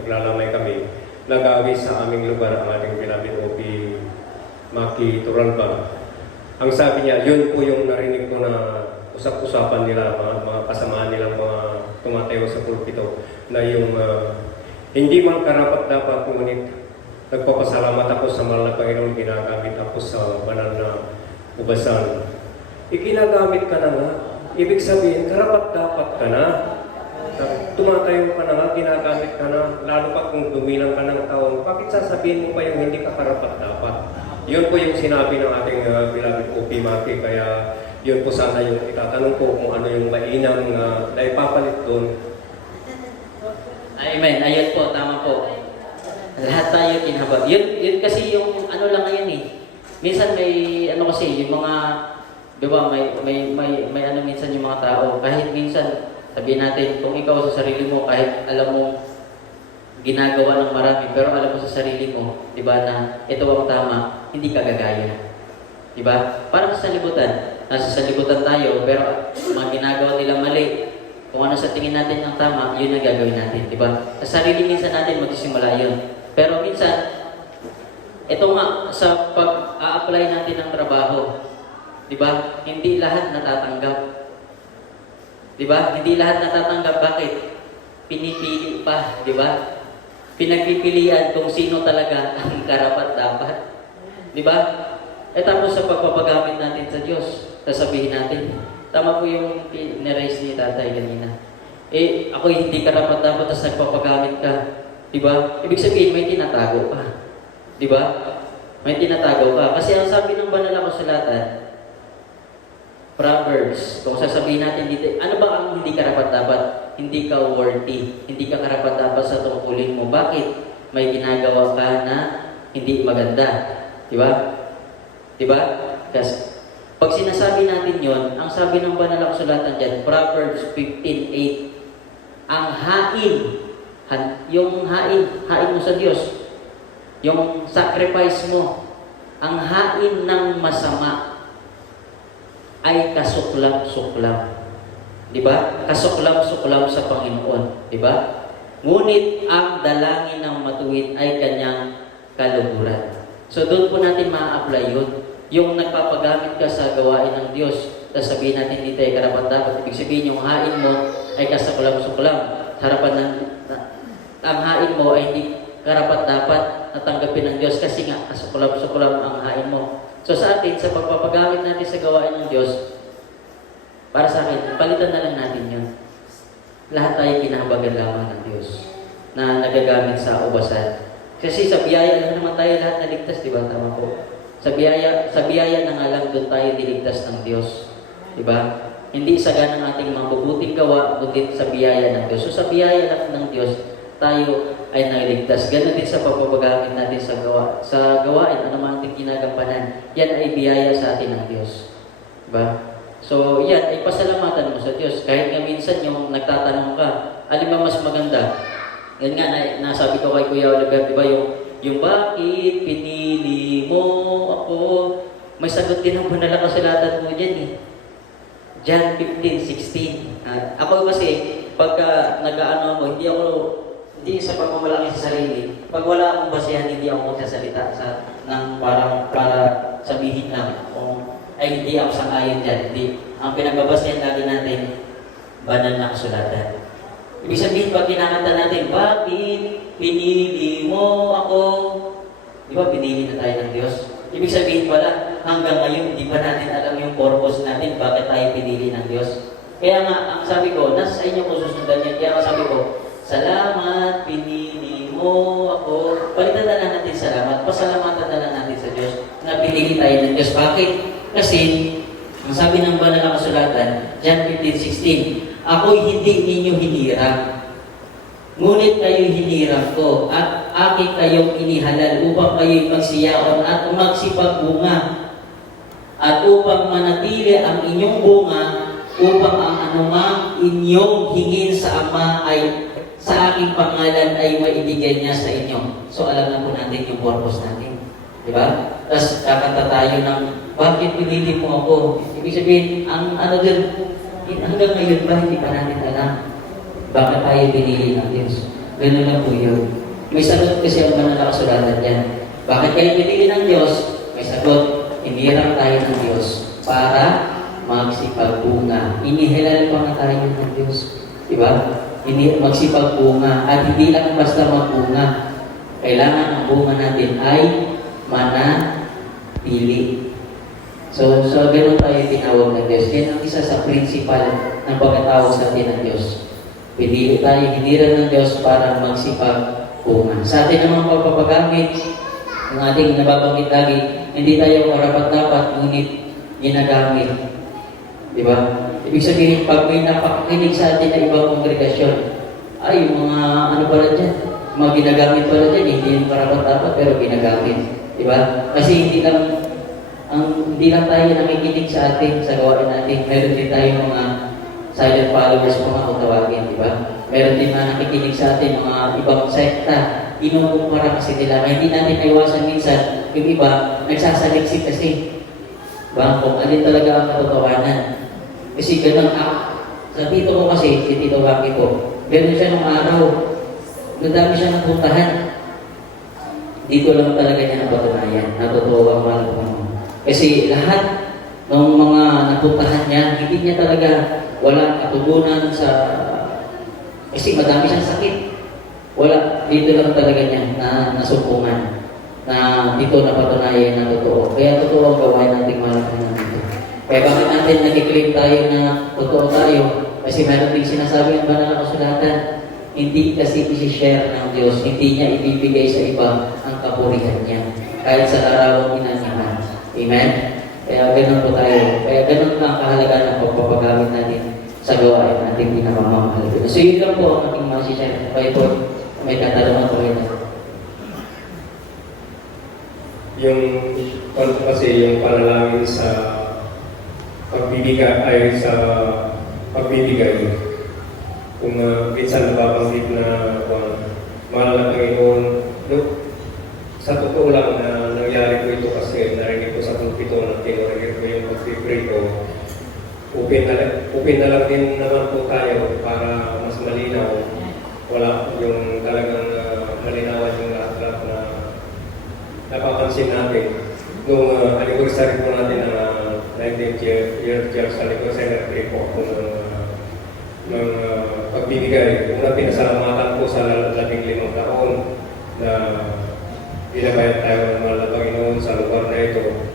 naglalamay kami, nag-awit sa aming lugar ang ating beloved O.P. Maki Turalba. Ang sabi niya, yun po yung narinig ko na usap-usapan nila, mga kasamaan nilang mga tumatayo sa pulpito, na yung hindi man karapat dapat, ngunit nagpapasalamat ako sa mahal na Panginoon, ginagamit ako sa banal na ubasan. Ginagamit ka na nga. Ibig sabihin, karapat dapat ka na. Tumatayo ka na nga, ginagamit ka na. Lalo pa kung dumilang ka ng taon, bakit sasabihin mo pa yung hindi ka karapat dapat? Yun po yung sinabi ng ating beloved O.P. Maki. Kaya yun po sana yung itatanong ko kung ano yung mainam na ipapalit doon. Amen. Ayun po, tama po. Lahat tayo kinhabag. Yun kasi yung ano lang ngayon eh. Minsan may ano kasi yung mga, di ba, may ano minsan yung mga tao, kahit minsan sabihin natin kung ikaw sa sarili mo kahit alam mo ginagawa ng marami pero alam mo sa sarili mo, di ba, na ito ang tama, hindi ka gagaya. Di ba? Parang sa libutan. Nasa sanlibutan tayo pero mga ginagawa nila mali. Kung ano sa tingin natin ang tama, yun ang gagawin natin, di ba? Sa sarili minsan natin magsisimula yun. Pero minsan, ito nga, sa pag-a-apply natin ng trabaho, di ba? Hindi lahat natatanggap. Di ba? Hindi lahat natatanggap. Bakit? Pinipili pa, di ba? Pinagpipilian kung sino talaga ang karapat-dapat. Di ba? Tapos sa pagpapagamit natin sa Diyos, sasabihin natin, tama po yung niraise ni tatay kanina. Ako hindi karapat-dapat tapos nagpapagamit ka. Diba? Ibig sabihin, may tinatago ka. Diba? May tinatago ka. Kasi ang sabi ng banal na kasulatan, Proverbs, kung sasabihin natin dito, ano ba ang hindi karapat-dapat? Hindi ka worthy. Hindi ka karapat-dapat sa tungkulin mo. Bakit? May ginagawa ka na hindi maganda. Diba? Diba? Kasi pag sinasabi natin yon, ang sabi ng banal na kasulatan dyan, Proverbs 15:8, ang hain, yung hain mo sa Diyos, yung sacrifice mo, ang hain ng masama ay kasuklam-suklam. Diba? Kasuklam-suklam sa Panginoon. Diba? Ngunit ang dalangin ng matuwid ay kanyang kaluguran. So doon po natin ma-apply yun. Yung nagpapagamit ka sa gawain ng Diyos, tapos sabihin natin dito ay karapat-dapat. Ibig sabihin yung hain mo ay kasuklam-suklam. Harapan ng ang hain mo ay hindi karapat-dapat na tanggapin ng Diyos kasi nga kasuklam-suklam ang hain mo. So sa atin, sa pagpapagamit natin sa gawain ng Diyos, para sa akin, palitan na lang natin yun. Lahat tayo kinahabagan lamang ng Diyos. na nagagamit sa ubasan. Kasi sa biyaya lang naman tayo lahat naligtas, di ba? Tama po. Sa biyaya na nga lang doon tayo niligtas ng Diyos. Di ba? Hindi sa ganang ating mabubuting gawa, kundi sa biyaya ng Diyos. So sa biyaya lang ng Diyos, tayo ay naligtas. Ganon din sa pagpapagamit natin sa gawain, ano man ating ginagampanan. Yan ay biyaya sa atin ng Diyos. Diba? So, yan ay pasalamatan mo sa Diyos. Kahit nga minsan yung nagtatanong ka, alin ba mas maganda? Yan nga, nasabi ko kay Kuya Oliver, diba, yung bakit pinili mo ako? May sagot din ang banal na kasulatan mo dyan eh. John 15:16. Ako kasi, pagka nag-ano ako, hindi sa pagmamalaki sa sarili. Pag wala akong basihan, hindi ako magsasalita para sabihin lang kung ay hindi ako sangayon dyan. Hindi. Ang pinagbabasihan lagi natin, banal na kasulatan. Ibig sabihin, pag kinakanta natin, bakit pinili mo ako? Di ba, pinili na tayo ng Diyos? Ibig sabihin pala, hanggang ngayon, hindi pa natin alam yung purpose natin, bakit tayo pinili ng Diyos. Kaya nga, ang sabi ko, nasa sa inyo kung susundan niya, kaya nga sabi ko, salamat, pinili mo ako. Palitan na lang natin salamat. Pasalamatan na lang natin sa Diyos na pinili tayo ng Diyos. Bakit? Kasi, ang sabi ng banal na kasulatan, John 15:16, ako'y hindi ninyo hinirang. Ngunit kayo'y hinirang ko at aking kayong inihalal upang kayo'y magsiyaon at magsipagbunga at upang manatili ang inyong bunga upang ang anumang inyong hingin sa Ama ay sa aking pangalan ay maibigay niya sa inyo. So alam na po natin yung purpose natin. Di ba? Tapos kakanta tayo ng, bakit pinili mo ako? Ibig sabihin, ang ano din, hanggang ngayon ba, hindi pa natin alam bakit tayo pinili ng Diyos. Ganun lang po yun. May sagot kasi ang banal na kasulatan yan. Bakit kayo pinili ng Diyos? May sagot, hinirang tayo ng Diyos para magsipagbunga. Inihilal pa nga tayo ng Diyos. Di ba? Hindi magsipagbunga at hindi lang basta magbunga. Kailangan ang bunga natin ay manatili. So ganoon tayo tinawag ng Diyos. Yan ang isa sa principal ng pagkatawag sa atin ng Diyos. Pinili tayo, hinira ng Diyos para magsipagbunga. Sa atin namang pagpapagamit, ang ating nababanggit lagi, hindi tayo karapat-dapat, ngunit ginagamit. Di ba? Ibig sabihin, pag may napakikinig sa atin na ibang kongregasyon, ay, yung mga ano pala dyan, mga ginagamit pala dyan, hindi yung karapat-dapat, pero ginagamit. Di ba? Kasi hindi lang tayo nakikinig sa atin, sa gawain natin. Meron din tayo mga silent followers mga kung tawagin, di ba? Meron din mga nakikinig sa atin, mga ibang sekta. Inukumpara kasi nila. Hindi natin naiwasan minsan, yung iba, nagsasaliksik kasi. Diba? Kung alin talaga ang katotohanan. Kasi ganun, sa tito ko kasi, si Tito Waki ko, ganun siya nung araw. Nadami siya napuntahan. Dito lang talaga niya napatunayan. Natotoo ang mahal ko. Kasi lahat ng mga napuntahan niya, hindi niya talaga walang katugunan sa... Kasi madami siyang sakit. Wala. Dito lang talaga niya na nasupungan. Na dito napatunayan na totoo. Kaya totoo ang gawain nating malaking dito. Kaya bakit natin nag-claim tayo na totoo tayo? Kasi meron din sinasabi ang banal na kasulatan. Hindi kasi isi-share ng Diyos. Hindi niya ibibigay sa iba ang kapurihan niya. Kahit sa arawang inanihan. Amen? Kaya ganun po tayo. Kaya ganun ang kahalagaan ng pagpapagamit natin sa gawain natin pinamamahalaga. So yun lang po ang ating masishare. Kaya po, may katanungan po rin. Yung kasi yung panalangin sa pagbibigay ay sa pagbibigay. Kung minsan nababanggit na mahal na Panginoon, sa totoo lang na nangyari ko ito kasi narinig ko sa pulpito ng tinurigit ko yung pag-pray ko. Open na lang din naman po tayo para mas malinaw. Wala yung talagang malinawan yung lahat na napapansin natin. Nung anniversary po natin ng 19th year sa anniversary po ng pagbibigay. Una pinasalamatan po sa 15 taon na binabayad tayo ng mahal na Panginoon sa lugar na ito.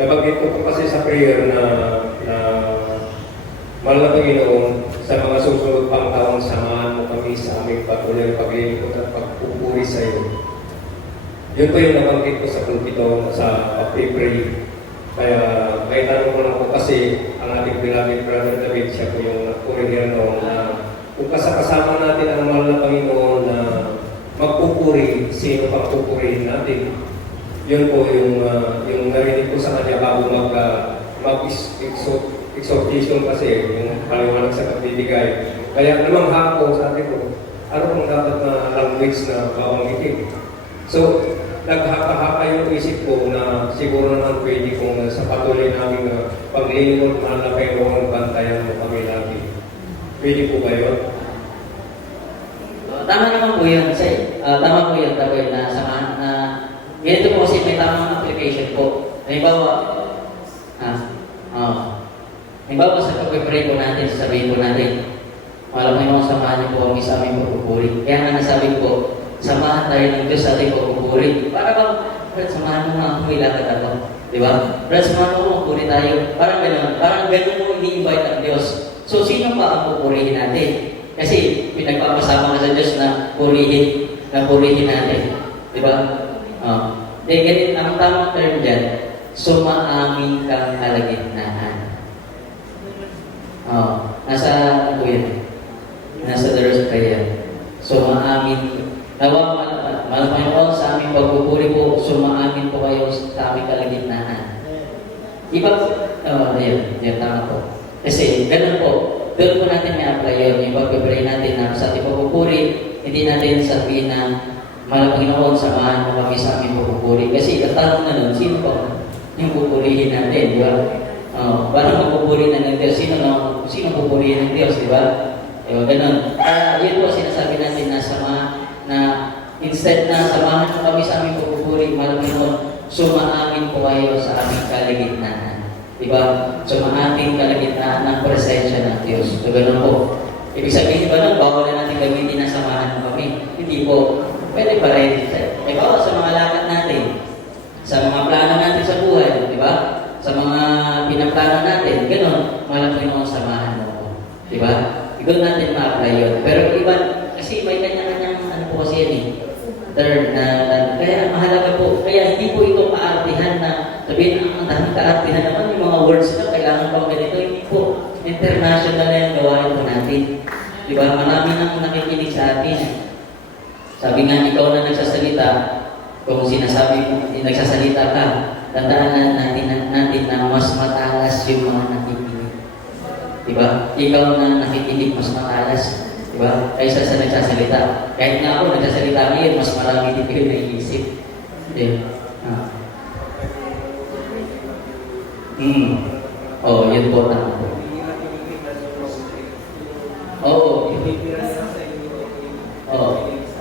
Nabanggit ko po kasi sa prayer na mahal na Panginoon, sa mga susunod pang taon, samahan mo kami sa aming patuloy kunyari paglilingkod at pagpupuri sa iyo. Yun po yung nabanggit ko sa pulpito sa pag-pray. Kaya may tanong ko lang po kasi ang ating beloved Brother David, siya po yung nagpuri noon na kung kasama natin ang mahal na Panginoon na magpupuri, sino pang pupurihin natin? Yun po yung narinig ko sa kanya bago mag-exhortation kasi, yung paliwanag sa pagbibigay. Kaya namang ako, sabi ko, ano kung dapat na language na babanggitin? So, naghaka-haka yung isip ko na siguro naman pwede kung sa patuloy namin na paglilingkod, mahal na Panginoon, bantayan mo kami lagi. Pwede po ba yun? Tama naman po yun. Tama po yun, Tagoy, na samahan na ganito po kasi may tamang application po. Halimbawa, halimbawa sa pag-pray po natin, sasabihin po natin, mahal na Panginoon, samahan niyo po kami sa aming pagpupuri. Kaya nga nasabi ko, samahan tayo ng Diyos sa ating pagpupuri. Para bang, Brad, samahan mo nga ako, ilakad ako. Di ba? Brad, samahan mo, pupuri tayo. Parang ganun mo ini-invite ang Diyos. So, sino pa ang pupurihin natin? Kasi, pinagpapasama ka sa Diyos na purihin natin. Di ba? Ganit, ang tamang term dyan, sumaamin kang kalagitnaan. Nasa, ano yun? Nasa the rest prayer. Sumaamin Mahal Panginoon, sa aming pagpupuri po, sumaamin po kayo sa aming kalagitnaan. Yan, tama po. Kasi, ganun po, doon po natin may apply yun. Yung pag-pray natin na sa ating pagpupuri, hindi natin sabihin na, mahal Panginoon, samahan mo kami sa aming pagpupuri. Kasi, ang tanong na nun, sino po yung pupurihin natin, di ba? Parang magpupuri na ng Diyos, sino pupurihin ng Diyos, di ba? Ganun. Yun po, sinasabi natin na instead na samahan mo kami sa aming pagpupuri, mahal Panginoon, sumaamin po kayo sa aming kalagitnaan. Diba? Sumaamin kalagitnaan ng presensya ng Diyos. So, ganun po. Ibig sabihin ba nun, bawal na natin gamitin na samahan mo kami? Hindi po. Pwede pa rin. Diba? Sa mga lakad natin, sa mga plano natin sa buhay, diba? Sa mga pinaplano natin, ganun, mahal Panginoon, samahan mo ko. Diba? Doon natin ma-apply yun. Pero iba, kasi may kanya-kanyang po kasi yan eh. Third kaya mahalaga po. Kaya hindi po ito kaartihan na sabihin, ang daming kaartihan naman yung mga words na kailangan pa ganito. Hindi po. International na yung gawain po natin. Diba? Marami nang nakikinig sa atin. Sabi nga, ikaw na nagsasalita, kung sinasabi mo, nagsasalita ka, tandaan natin na mas matalas yung mga nakikinig. Diba? Ikaw na nakikinig, mas matalas. Diba? Kaysa sa nagsasalita. Kahit nga ako nagsasalita ngayon, mas marami din kayo naiisip. Diba? Yun po, tama po.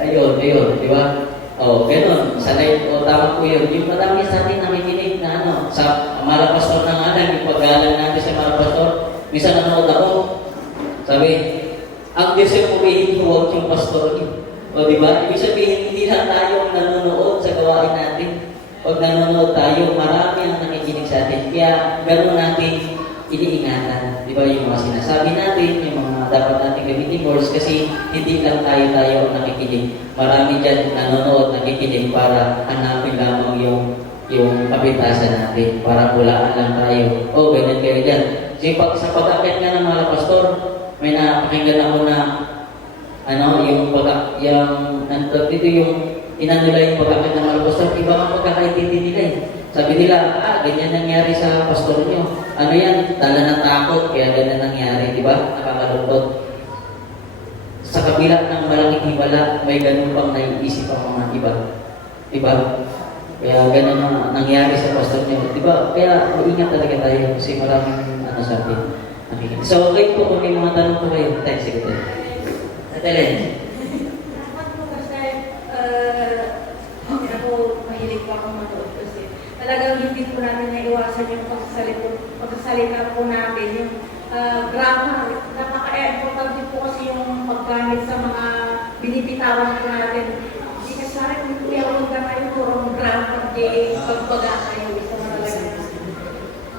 Ayun, diba? Ganun. Sanay, tama po yun. Yung madami sa atin nakikinig na sa Malapastor na nga lang, yung paggalang natin sa Malapastor, minsan nanood ako, sabi, ang Diyos yung pumihin ko, huwag yung pastor niyo. Diba? Ibig sabihin, hindi lang tayo ang nanonood sa gawain natin. Pag nanonood tayo, marami ang nakikinig sa atin. Kaya, gano'n natin iniingatan. Diba? Yung mga sinasabi natin, yung mga dapat natin gamitin words, kasi hindi lang tayo ang nakikinig. Marami dyan nanonood, nakikinig para hanapin lamang yung kapitasan natin. Para pulaan lang tayo. Ganyan kayo dyan. Kasi sa pag-akit nga ng mga pastor, may napakinggan ako na dito yung inanula yung pag-akit ng mga pastor, iba ang pagkakaintindi nila eh. Sabi nila, ganyan nangyari sa pastor nyo. Ano yan? Dala ng takot, kaya ganyan nangyari, di ba? Nakakalungkot. Sa kabila ng malaking himala, may ganun pang naiisip ang mga iba. Di ba? Kaya ganyan na nangyari sa pastor nyo. Di ba? Kaya maingat talaga tayo kasi maraming sa atin. So, okay po kung may mga tanong po kayo. Thanks, sige. Natelen. Ako mahilig pa akong manood kasi talagang hindi po natin naiwasan yung pagsasalita po natin. Yung grammar, napaka-importante po kasi yung paggamit sa mga binibitawan po natin. Hindi kasi sa akin, hindi kuya ako ngayon, puro grammar, pagbaga kayo. Ito na talaga.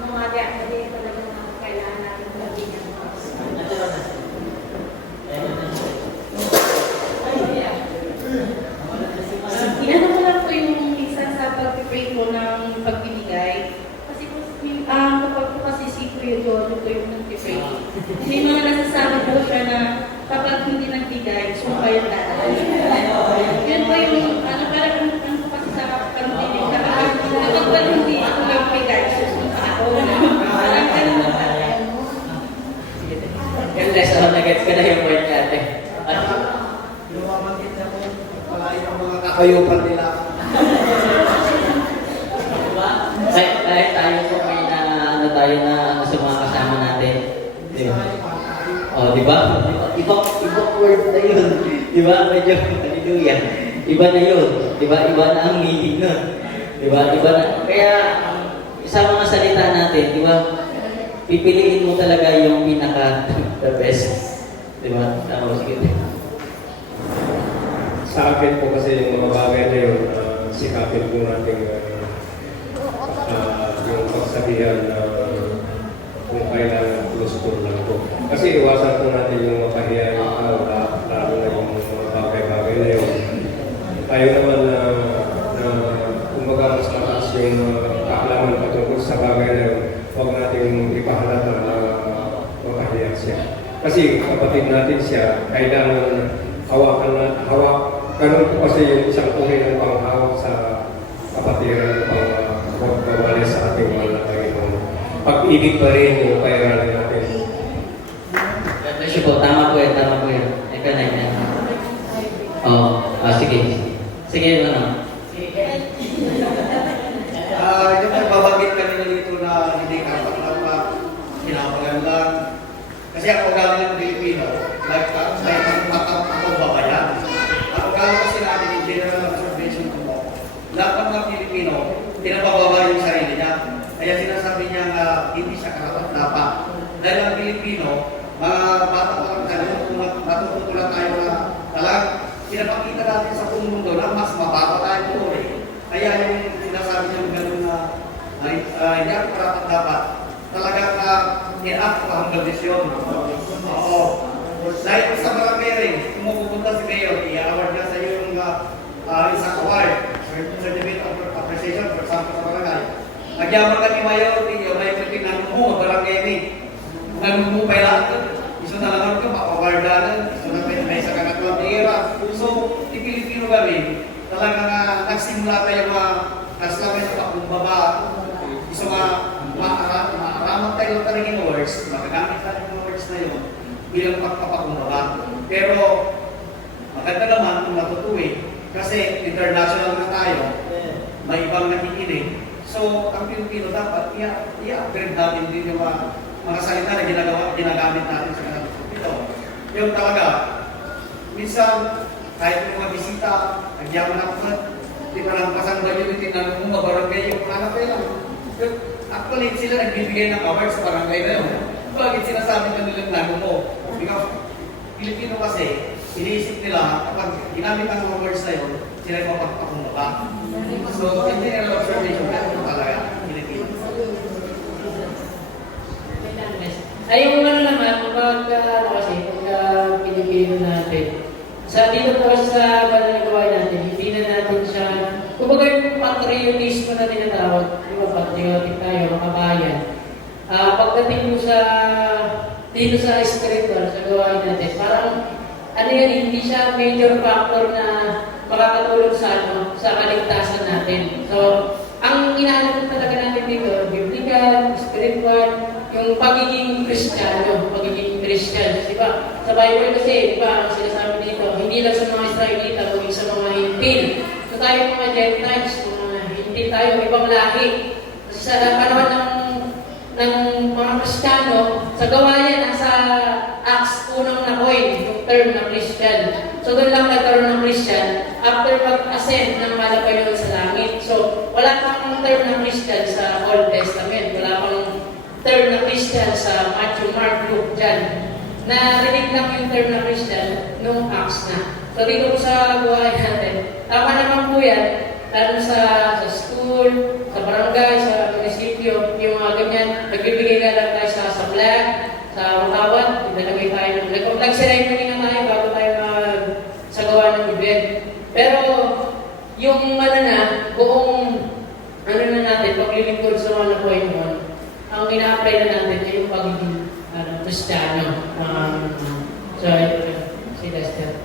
Mga diyan, talagang kailangan natin gawin. kakayupan nila. Kahit tayo po may na ano tayo na sa mga kasama natin. Di ba? Oh, di ba? Ibang word na yun. Di ba? Medyo, hallelujah. Iba na yun. Di ba? Iba na ang meaning nun. Di ba? Iba na. Kaya, sa mga salita natin, di ba? Pipiliin mo talaga yung pinaka-the best. Di ba? Tama, sige. Sa akin po kasi yung mga bagay na yun, sikapin po natin yung pagsabihan na kung kailangan close lang po. Kasi iwasan po natin yung mapahiya yung tao, lalo na yung mga bagay-bagay na yun. Tayo naman na kumbaga mas mataas yung kaalaman patungkol sa bagay na yun, huwag natin ipahalata na mapahiya siya. Kasi kapatid natin siya, kailangan hawak. Ganun po kasi yung isang uri ng panghawak sa kapatiran ng pagkawali sa ating mga Panginoon. Pag-ibig pa rin yung pairalan natin. God bless you po. Tama po yan. Tama po yan. Eka na yan. Sige. Sige, ano? Yung nagbabanggit kanina dito na hindi kapag-kapag, pinapagan lang. Kasi ako galing ng Pilipino, like ako babayan. Ang galing kasi natin yung general observation ko, lahat ng Pilipino, pinapababa yung sarili niya. Kaya sinasabi niya na hindi siya karapat-dapat. Dahil ang Pilipino, mga bata pa lang tayo, matututulan tayo na talagang pinapakita natin sa buong mundo na mas mababa tayo po eh. Kaya yung sinasabi niya gano'n na hindi ako karapat-dapat, talagang in-act ko hanggang desisyon. Oo. Dahil sa barangay rin, kung mapupunta si Mayor, i-award na sa iyo yung isang award, certificate of appreciation, for example, sa barangay. Nagyaman ka ni Mayor, may tingnan mo, barangay rin. Kung mo pa lang, iso na lang ka, maka-award na lang, iso na may isa kakatuwang tira. So, di Pilipino kami, talagang nagsimula tayo kaslamin sa pakumbaba, iso maaraman tayo ng talagang words, magagamit tayo ng words na yun bilang pagpapakumbaba. Pero maganda naman kung matutuwi kasi international na tayo, may ibang nakikinig. So, ang Pilipino dapat i-upgrade natin din yung mga salita na ginagamit natin sa kanila. Ito, yung talaga, minsan, kahit yung mga bisita, nagyaman ako na, di pa lang pasanggan yun, tinanong mo, mabarangay yung anak ko lang. Actually, sila nagbibigay ng awards sa barangay na yun. Bakit sinasabi na nilang nano mo? Because, Pilipino kasi, iniisip nila, kapag ginamit ang mga words na yun, sila yung mapagpakumbaba. So, in general observation, ganito talaga, Pilipino. Ay, yung ano naman, kasi, Pilipino natin, sa dito po kasi sa gawain natin, hindi na natin siya, kumbaga yung patriotismo na tinatawag, di ba, patriotic tayo, makabayan. Pagdating mo dito sa spiritual, sa gawain natin, parang, ano yan, hindi siya major factor na makakatulong sa kaligtasan natin. So, ang inaanap talaga natin dito, biblical, spiritual, yung pagiging Kristiyano, pagiging Christian. Di ba? Sa Bible kasi, di ba, ang sinasabi dito, hindi lang sa mga Israelita, kundi sa mga Hintil. So tayo mga Gentiles, mga Hintil tayo, ibang lahi. Kasi sa panahon ng mga Kristiyano, sa gawayan, nasa Acts unang nakoy, yung term na Christian. So doon lang nagkaroon ng Christian after mag-ascend ng Panginoon sa langit. So wala pang term na Christian sa Old Testament. Wala pang term na Christian sa Matthew, Mark, Luke, John. Narinig lang yung term na Christian nung Acts na. So dito po sa buhay natin, tama naman po yan, lalo sa school, sa barangay, sa munisipyo, yung mga ganyan, nagbibigay ka lang tayo sa flag, sa makawat, nilagay tayo ng flag. Kung nag-ceremony na tayo bago tayo magsagawa ng event. Pero yung buong na natin, paglilingkod sa mga Panginoon, ang ina-apply na natin ay yung pagiging Kristiyano. So, si Lester.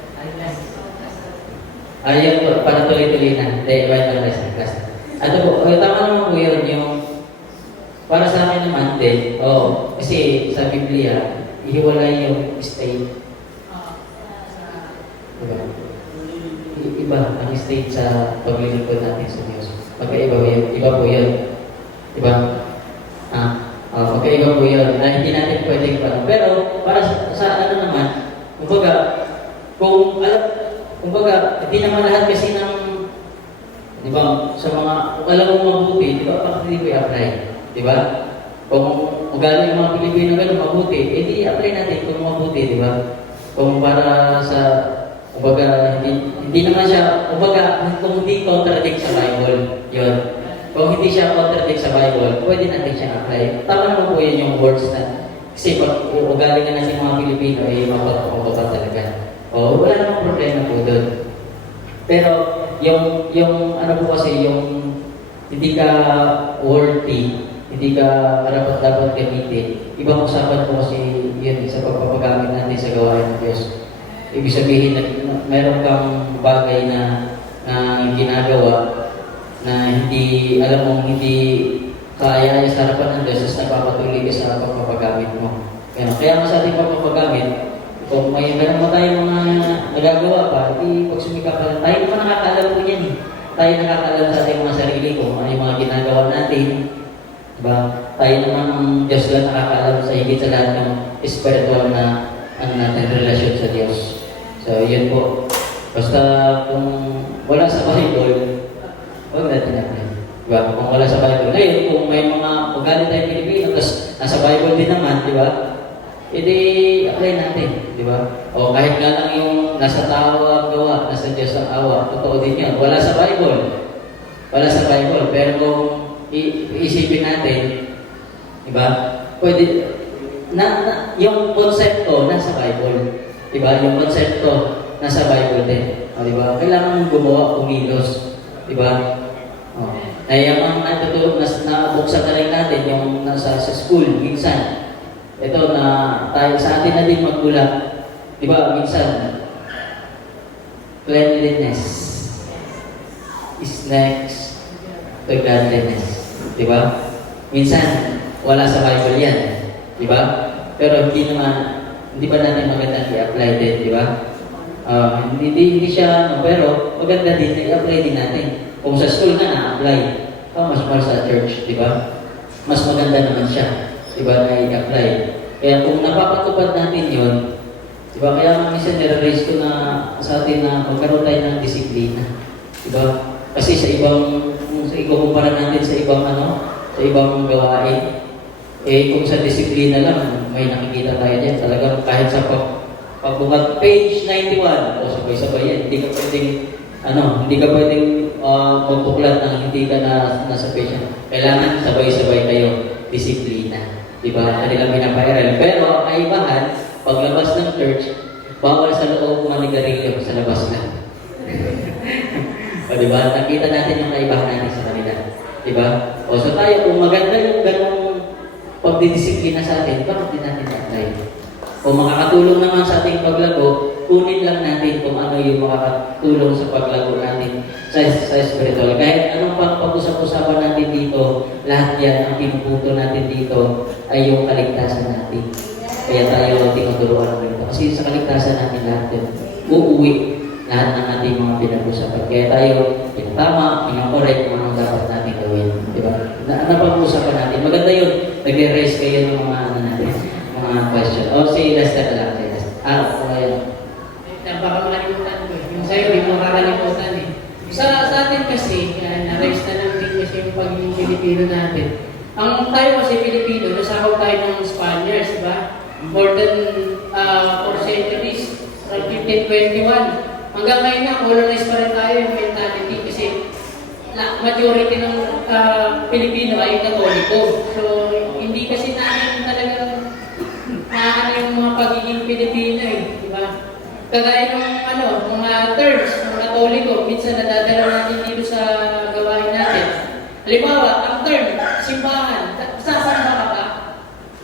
Ayun po, para tuloy-tuloy na. Dahil right lang sa class. Ano po, tama naman po yun, yung para sa akin naman din, kasi sa Biblia, ihiwalay yung state. Diba? iba ang state sa paglilingkod natin sa Diyos. Magkaiba po yun. Iba po yun. Diba? Magkaiba po yun. Na hindi natin pwedeng parang. Pero, para sa ano naman, kumbaga, hindi naman lahat kasi ng, di ba, sa mga, kung alam mo mabuti, di ba, bakit hindi ko i-apply? Di ba? Kung ugali yung mga Pilipino gano'n mabuti, di i-apply natin kung mabuti, di ba? Kung para sa, kumbaga, hindi naman siya, kumbaga, kung hindi contradict sa Bible, yun. Kung hindi siya contradict sa Bible, pwede natin siya apply. Tama naman po yun yung words na, kasi pag ugali nga natin mga Pilipino, mapapakababa talaga. O, wala namang problema po doon. Pero, yung ano po kasi, yung hindi ka worthy, hindi ka dapat gamitin, ibang usapan po kasi yun sa pagpapagamit natin sa gawain ng Diyos. Ibig sabihin na meron kang bagay na ginagawa na hindi, alam mong hindi kaya sa harapan ng Diyos, tapos napapatuloy ka sa pagpapagamit mo. Kaya nga sa ating pagpapagamit, kung meron mo tayong mga nagagawa pa, pag sumikap pa lang, tayo naman nakakaalam po yan eh. Tayo nakakaalam sa ating mga sarili kung ano yung mga ginagawa natin. Diba? Tayo naman ang Diyos lang nakakaalam sa higit sa lahat ng spiritual na ano natin, relasyon sa Diyos. So, yun po. Basta kung wala sa Bible, huwag natin apply. Diba? Kung wala sa Bible. Ngayon, kung may mga ugali tayong Pilipino, tapos nasa Bible din naman, di ba? Apply natin, di ba? O kahit nga lang yung nasa tao ang gawa, nasa Diyos ang awa, totoo din yun. Wala sa Bible. Wala sa Bible. Pero kung iisipin natin, di ba? Pwede, yung konsepto nasa Bible. Di ba? Yung konsepto nasa Bible din. O, di ba? Kailangan gumawa, kumilos. Di ba? O. Kaya ang nabuksan na rin natin yung nasa sa school, minsan. Ito na tayo sa atin na din magulang. Di ba? Minsan, cleanliness is next to godliness. Di ba? Minsan, wala sa Bible yan. Di ba? Pero hindi ba natin magandang i-apply din, di ba? Hindi siya, pero maganda din, i-apply din natin. Kung sa school na na-apply, mas mahal sa church, di ba? Mas maganda naman siya, di ba, na i-apply. Kaya kung napapatupad natin yun, di ba, kaya nga minsan nire-raise ko na sa atin na magkaroon tayo ng disiplina. Di ba? Kasi sa ibang, kung ikukumpara natin sa ibang gawain, kung sa disiplina lang, may nakikita tayo dyan. Talagang kahit sa pagbukat page 91, o sabay-sabay yan, hindi ka pwedeng magpuklat na hindi ka nasa page yan. Kailangan sabay-sabay tayo, disiplina. Diba? Kanilang pinapairal. Pero ang kaibahan, paglabas ng church, bawal sa loob manigarilyo, sa labas lang. O diba? Nakita natin yung kaibahan natin sa kanila. Diba? O so tayo, kung maganda yung ganong pagdidisiplina sa atin, bakit din natin apply? Kung makakatulong naman sa ating paglago, kunin lang natin kung ano yung makakatulong sa paglago natin sa spiritual. Kahit anong pag-usap-usapan natin dito, lahat yan, ang pinuputo natin dito ay yung kaligtasan natin. Kaya tayo tinuturuan dito. Kasi sa kaligtasan natin lahat yun, uuwi lahat ng ating mga pinag-usapan. Kaya tayo pinatama, pinakorek kung anong dapat natin gawin. Diba? Napag-usapan natin. Maganda yun. Nag-raise kayo ng mga question. O, si Lester lang. Ayun. Baka makalimutan ko. Yung sa'yo, hindi mo makakalimutan eh. Sa atin kasi, na-raise na lang din kasi yung pagiging Pilipino natin. Ang tayo kasi Pilipino, nasakop tayo ng Spaniards, di ba? More than 4 centuries, from 1521. Hanggang ngayon na, colonized pa rin tayo yung mentality kasi majority ng Pilipino ay Katoliko. So, hindi kasi natin talagang maano yung mga pagiging Pilipino eh, di ba? Kagaya ng mga terms, mga Katoliko, minsan nadadala natin dito sa gawain natin. Halimbawa, ang term, simbahan, sasamba ka ba?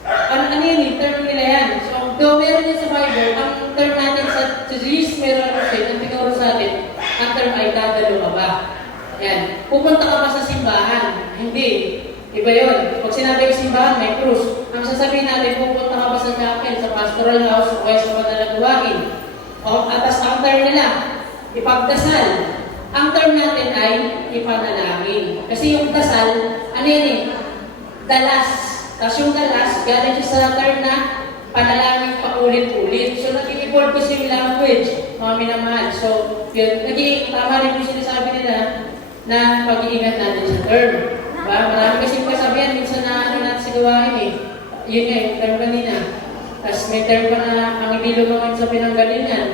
Ano yun eh, term nila yan. So, though meron yan sa Bible, ang term natin sa Jesus, meron kasi, ang tinuro sa atin, ang term ay dadalo ka ba? Yan. Pupunta ka ba sa simbahan? Hindi. Iba yun. Pag sinabi yung simbahan, may krus. Ang sasabihin natin, pupunta ka ba sa chapel, sa pastoral house, o kaya sa madalang gawain? Atas ang term nila, ipagdasal. Ang term natin ay ipanalangin. Kasi yung dasal, ano yan eh? Dalas. Tapos yung dalas, galing siya sa term na panalangin paulit-ulit. So, nag-i-evolve kasi yung language, mga minamahal. So, yun, tama rin yung sinasabi nila na pag-iingat natin sa term. Diba? Marami kasi kasabihan, minsan na ano natin sa gawain eh. Yun nga, yung term kanina. Tapos may term pa na ang hindi lumangan sa pinanggalingan.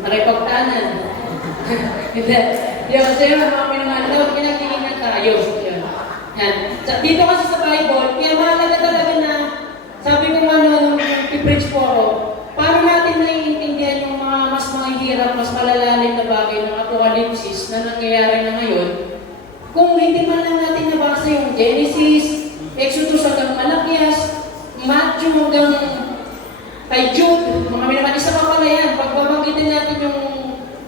Nakipagtanan. Hindi. Yun, kasi yun, mga minamahal, dapat pinag-iingat tayo. Yun. Yan. Dito kasi sa Bible, kaya mahalaga talaga na sabi ko ano, i-preach po ako, para natin naiintindihan yung mga mas mahihirap, mas malalalim na bagay ng apokalipsis na nangyayari na ngayon, kung hindi man lang natin nabasa yung Genesis, Exodus hanggang Malakias, Matthew hanggang kay Jude, mga minaman, isa pa pala yan, pagbabanggitin natin yung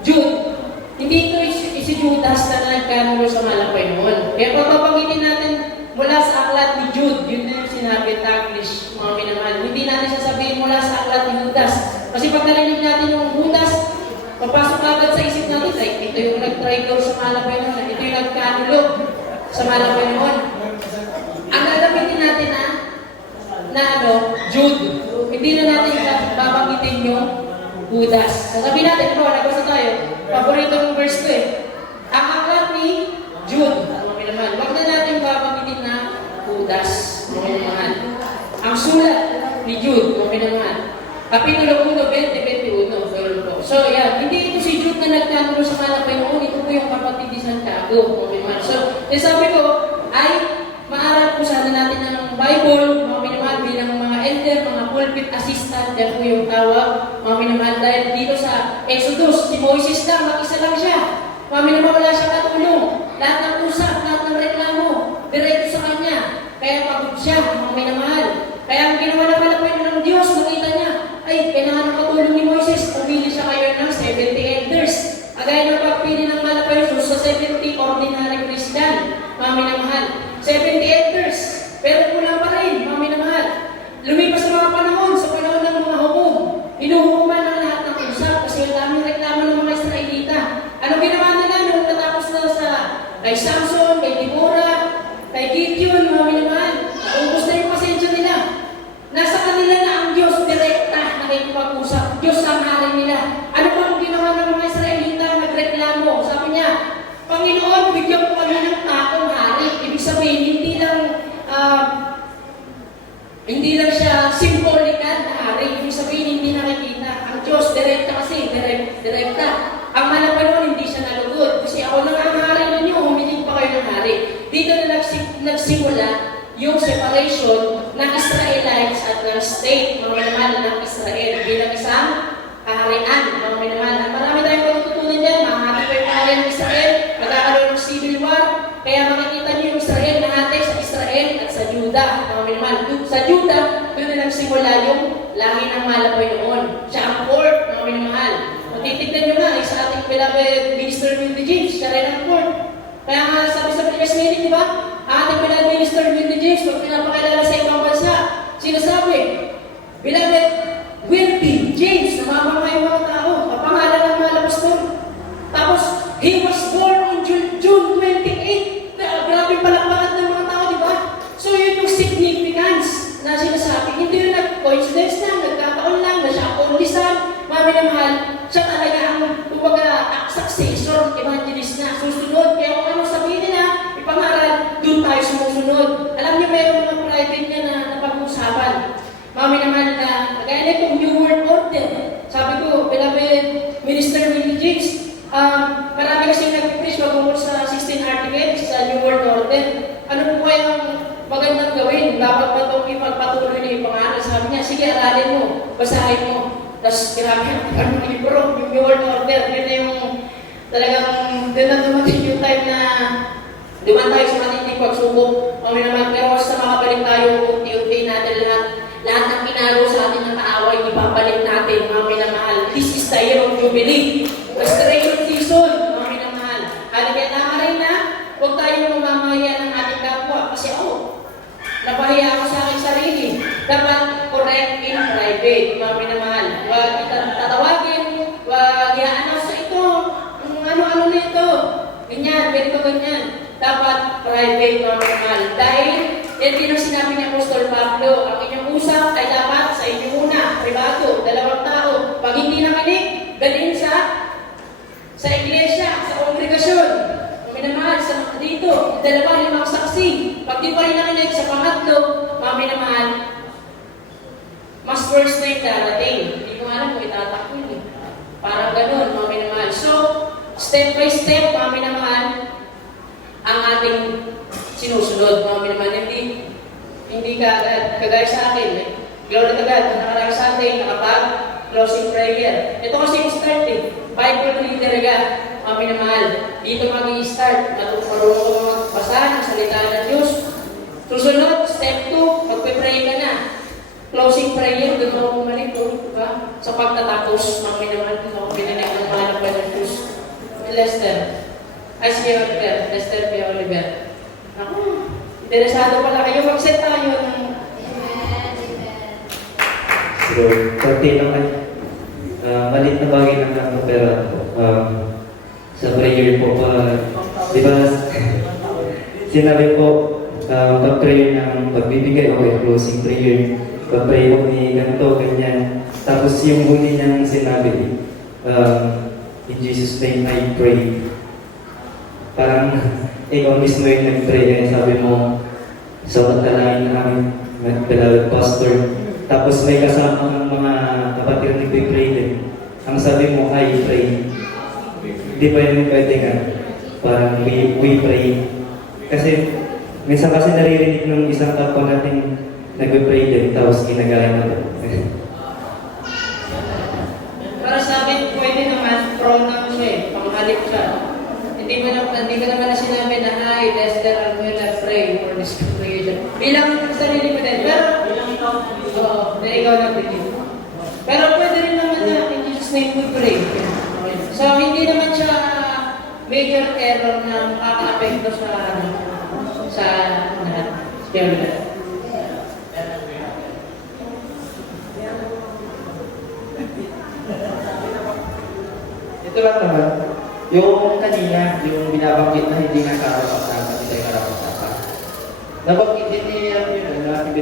Jude, hindi ito si Judas na nagkanulo sa malapay noon. Kaya pagbabanggitin natin mula sa aklat ni Jude, yun na yung sinabi, Taglish, mga minamahal. Hindi natin sasabihin mula sa aklat ni Judas. Kasi pag narinig natin yung Judas, papasok agad sa isip natin, ay, ito yung nag-traitor sa malapay noon, ito yung nagkanulo sa malapay noon. Ang gagamitin natin na Jude. Hindi na natin babanggitin yung Judas. Sasabihin natin, ito, nagbasa tayo, paborito ng verse ko eh. Ang aklat ni Jude, mga minamahal, wag na natin babanggitin na Judas, mga minamahal. Ang sulat ni Jude, mga minamahal, Kapitulo 1, 20-21. So, yan. Hindi ito si Jude na nagtanulo sa malapay noon. Ito po yung kapatid ni Santiago, mga minamahal. So, sabi ko, ay maaral po sana natin ng Bible, mga minamahal, bilang mga elder, mga pulpit assistant, yan po yung tawag, mga minamahal. Dahil dito sa Exodus, si Moises lang, mag-isa lang siya. Mga minamahal, wala siya katulong. Lahat ng usap, lahat ng reklamo, diretso sa kanya. Kaya pagod siya, mga minamahal. Kaya ang ginawa na pala po ng Diyos, nakita niya, ay, kailangan ng katulong ni Moises, pumili siya kayo ng 70 elders. Agay na pagpili ng malapay sa 70 ordinary Christian, mga minamahal. 70 elders, pero kulang pa rin, mga minamahal. Lumipas ang mga panahon, sa panahon ng mga hukom, hinuhukuman ang lahat ng usap kasi ang daming reklamo ng mga Israelita. Ano ginawa nila nung natapos na sa kay Samson, kay Deborah, kay Gideon, mga minamahal? Ubus na yung pasensya nila. Nasa kanila na ang Diyos direkta nakikipag-usap. Diyos ang hari nila. Ano pa ang ginawa ng mga Israelita? Nagreklamo. Sabi niya, Panginoon, bigyan mo kami ng takong hari. Ibig sabihin, hindi lang siya symbolical na hari. Ibig sabihin, hindi nakikita. Ang Diyos, direkta kasi, direkta. Ang malapay noon, hindi siya nalugod. Kasi ako lang ang hari ninyo, humiling pa kayo ng hari. Dito na nagsimula yung separation ng Israelites at ng state, mga minamahal ng Israel, bilang isang kaharian, mga minamahal. Marami tayong pagtutunan dyan, mahati pa yung kaharian ng Israel, magkakaroon ng civil war, kaya makikita niyo yung Israel na natin sa Israel at sa Juda, mga minamahal. Sa Juda, doon na nagsimula yung lahi ng malapay noon. Siya ang fourth, mga minamahal. Matitignan nyo nga, sa ating beloved Minister Willie James, siya rin ang fourth. Kaya nga sabi sa previous meeting, di ba? Ating beloved Minister Willie James, pag pinapakilala sa ibang bansa, sinasabi, beloved Willie James, namamangay yung mga tao, kapangalan ng mga labastor. Tapos, he was born on June 28. Grabe palakpakan ng mga tao, di ba? So, yun yung significance na sinasabi. Hindi yung nag-coincidence lang, nagkataon lang, na siya ang only son, mami na mahal, siya talaga ang, successor, evangelist na, susunod. Kaya kung ano sabihin nila, ipangaral, doon tayo sumusunod. Alam niyo, mayroon mga private niya na napag-usapan. Mami naman na, kagaya na itong New World Order. Sabi ko, beloved Minister Willie James, marami kasi nag-preach magungkol sa 16 articles sa New World Order. Ano po kayang magandang gawin? Dapat ba itong ipagpatuloy na ipangaral? Sabi niya, sige, aralin mo, basahin mo. Tapos, grabe, ang libro, yung New World Order, yun na yung talagang, doon na dumating yung time na duman tayo sa matinding pagsubok. Kami naman, pero sa makabalik tayo, unti-unti natin lahat ng pinalo sa atin ng kaaway, ibabalik natin, mga minamahal. This is the year of Jubilee. Restoration season, mga minamahal. Kaya tama rin na, huwag tayong mamamahiya ng ating kapwa. Kasi napahiya ako sa aking sarili. Dapat correct in private, mga minamahal. Huwag tatawagin, huwag i-announce sa ito, Ganyan, ganito, ganyan. Dapat private, normal. Dahil, yan din ang sinabi ni Apostol Pablo, ang inyong usap ay dapat sa inyo muna, privado, dalawang tao. Pag hindi nakinig, dalhin sa iglesia, sa kongregasyon. Maminamahal, sa dito, dalawa, limang saksi. Pag di pa rin nakinig sa pangatlo, maminamahal, mas worse na yung darating. Hindi ko alam kung itatakbo yun. Parang ganun, maminamahal. So, step by step, maminamahal, ang ating sinusunod, maminamahal. Hindi kagaya sa akin. Glory to God, nakarami sa atin, nakapag-closing prayer. Ito kasi yung start Bible reader ka, maminamahal. Dito mag-i-start, marunong ko magbasa ng salita ng Diyos. Susunod, step 2, magpe-pray ka na. Closing prayer, doon ako bumalik po, diba? Sa pagtatapos, maminamahal, ako pinanig ng mga ng Brother Cruz. Lester. Ay, si Oliver. Lester P. Oliver. Ako, interesado pala kayo. Mag-set tayo ng... So, konti lang ay malit na bagay lang ako, pero sa prayer po, di ba, sinabi po, pag-prayer ng pagbibigay, okay, closing prayer, pag-pray po ni ganito, ganyan. Tapos yung huli niyang sinabi, in Jesus' name I pray. Parang ikaw mismo yung nag-pray, kaya sabi mo, sa pagkalain namin, beloved pastor. Tapos may kasama ng mga kapatid na nag-pray din. Ang sabi mo, I pray. Di ba yun pwede nga? Parang we pray. Kasi, minsan kasi naririnig ng isang kapwa natin nag-pray din, tapos ginagaya na lang. Para sa akin, pwede naman, pronoun siya eh, panghalip siya. Hindi ko naman na sinabi na, hi, Lester, I'm gonna pray for this congregation. Bilang sarili ko din. Pero, oo, na ikaw na pray. Pero pwede rin naman na, in Jesus' name we pray. So, hindi naman siya major error na makaka-apekto sa lahat. Sige, Ito lang naman, yung kanina, yung binabanggit na hindi nga karapat-dapat, hindi tayo karapat-dapat. Nabanggit din niya yun, na ating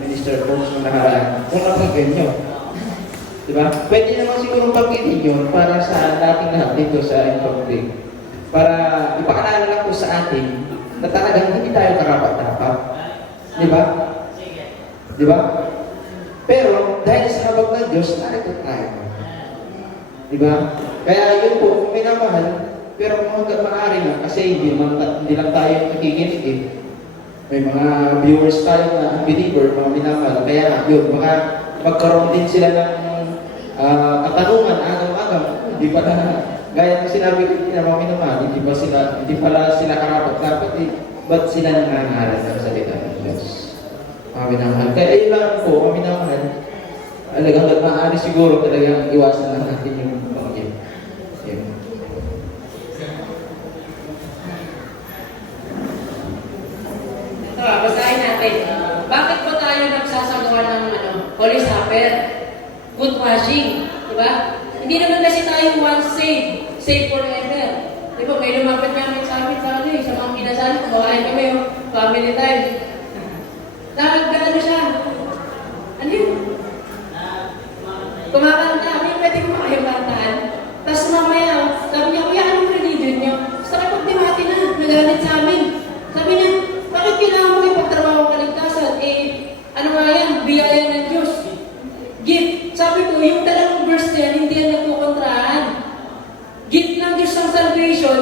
Minister Bones nung nakaraan, kung napagyan nyo. Diba? Pwede naman siguro pagkitin yun para sa dating lahat dito sa Republic. Para ipakaalala lang po sa atin na talagang hindi tayo karapat-dapat. Diba? Diba? Pero dahil sa habag ng Diyos, narito tayo. Diba? Kaya yun po, kung minamahal, pero kung hanggang maaari na, kasi hindi lang tayo nakikinig eh. May mga viewers tayo na unbeliever, mga minamahal. Kaya yun, baka magkaroon din sila ng katanungan, agaw-agaw. Hindi pala, gaya ng sinabi ko na mga minamahal, hindi pala sila karapat-dapat eh. Ba't sila nangangaral ng salita ng Diyos? Mga minamahal. Kaya yun lang po, mga minamahal, hanggang maaari siguro talagang iwasan lang natin yung pangyayon. Ito, basahin natin. Bakit po tayo nagsasagawa ng Holy Supper? Good washing. Diba? Hindi naman kasi tayo once saved forever. Diba, may lumapit namin sa amin sa mga kinasal, bawain kami yung family time. Nakagano siya? Ano yun? Kumakanta, may pwede kumakantaan. Tapos mamaya, sabi niya, kuya, anong religion niyo? Basta kapag-timati na, nagalit sa amin. Sabi niya, bakit kailangan mo ipagtrabaho ang kaligtasan? Ano nga yan? Biyaya ng Diyos. Gift. Sabi ko, yung dalawang verse na yan, hindi yan nagkukontrahan. Gift ng Diyos ang salvation,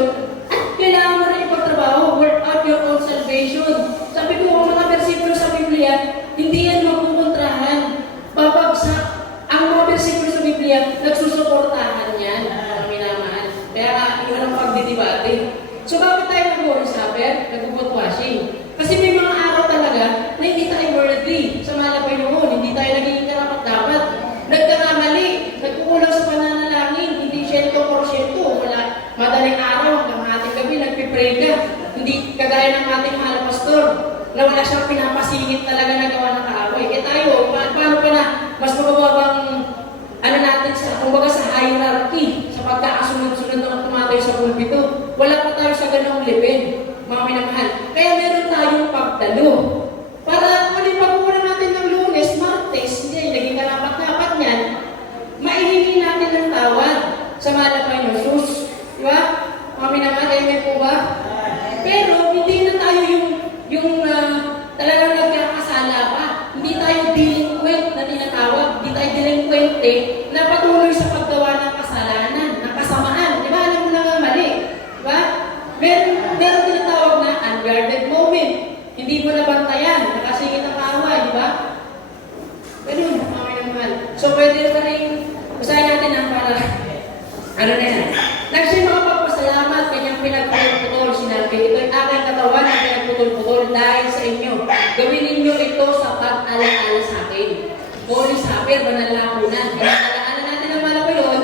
at kailangan mo na ipagtrabaho. Work out your own salvation. Sabi ko, ang mga versikulo sa Biblia, hindi yan magkukontrahan. Babagsak. Ang mga versikulo sa Biblia, nagsusuportahan yan. Ang minamahal. Kaya, yun ang pagdidibate. So, bakit tayo nag-Holy Supper? Nag-foot washing. Kasi may mga araw talaga na hindi tayo worthy sa mahal na Panginoon. Hindi tayo nagiging karapat-dapat. Nagkakamali. Nagkukulang sa pananalangin. Hindi 100%. Wala. Madaling araw hanggang ating gabi, nagpipray ka. Hindi kagaya ng ating mahal na pastor na wala siyang pinapasingit talaga na gawa ng kaaway. Tayo, paano pa na mas mababang natin sa, kumbaga sa hierarchy, sa pagkakasunod-sunod ng tumatayo sa pulpito. wala pa tayo sa ganong level, mga minamahal. Kaya meron tayong pagdalo. Para kung pag-uuna natin ng Lunes, Martes, hindi, naging karapat-dapat niyan, maihingi natin ng tawad sa mahal na Panginoon Jesus. Di ba? Mga minamahal, amen po ba? Pero hindi na tayo yung talagang nagkakasala pa. Hindi tayo delinquent na tinatawag. Hindi tayo delinquente na patuloy sa paggawa ng kasalanan, ng kasamaan. Di ba? Alam mo na nga mali. Di ba? Meron tinatawag na unguarded moment. Hindi mo nabantayan. Nakasingit ang kaaway. Di ba? Ganun, mga minamahal. So, pwede na rin, usahin natin ang para, ano na yan. Nagsiya mga pagpasalamat, kanyang pinagputol-putol. Sinabi, ito'y aking katawan na pinagputol-putol dahil sa inyo. Gawin ninyo ito sa pag-alaala sa akin. Holy Supper, banal na kunan. Pinag-alaala natin ang mahal ko yun.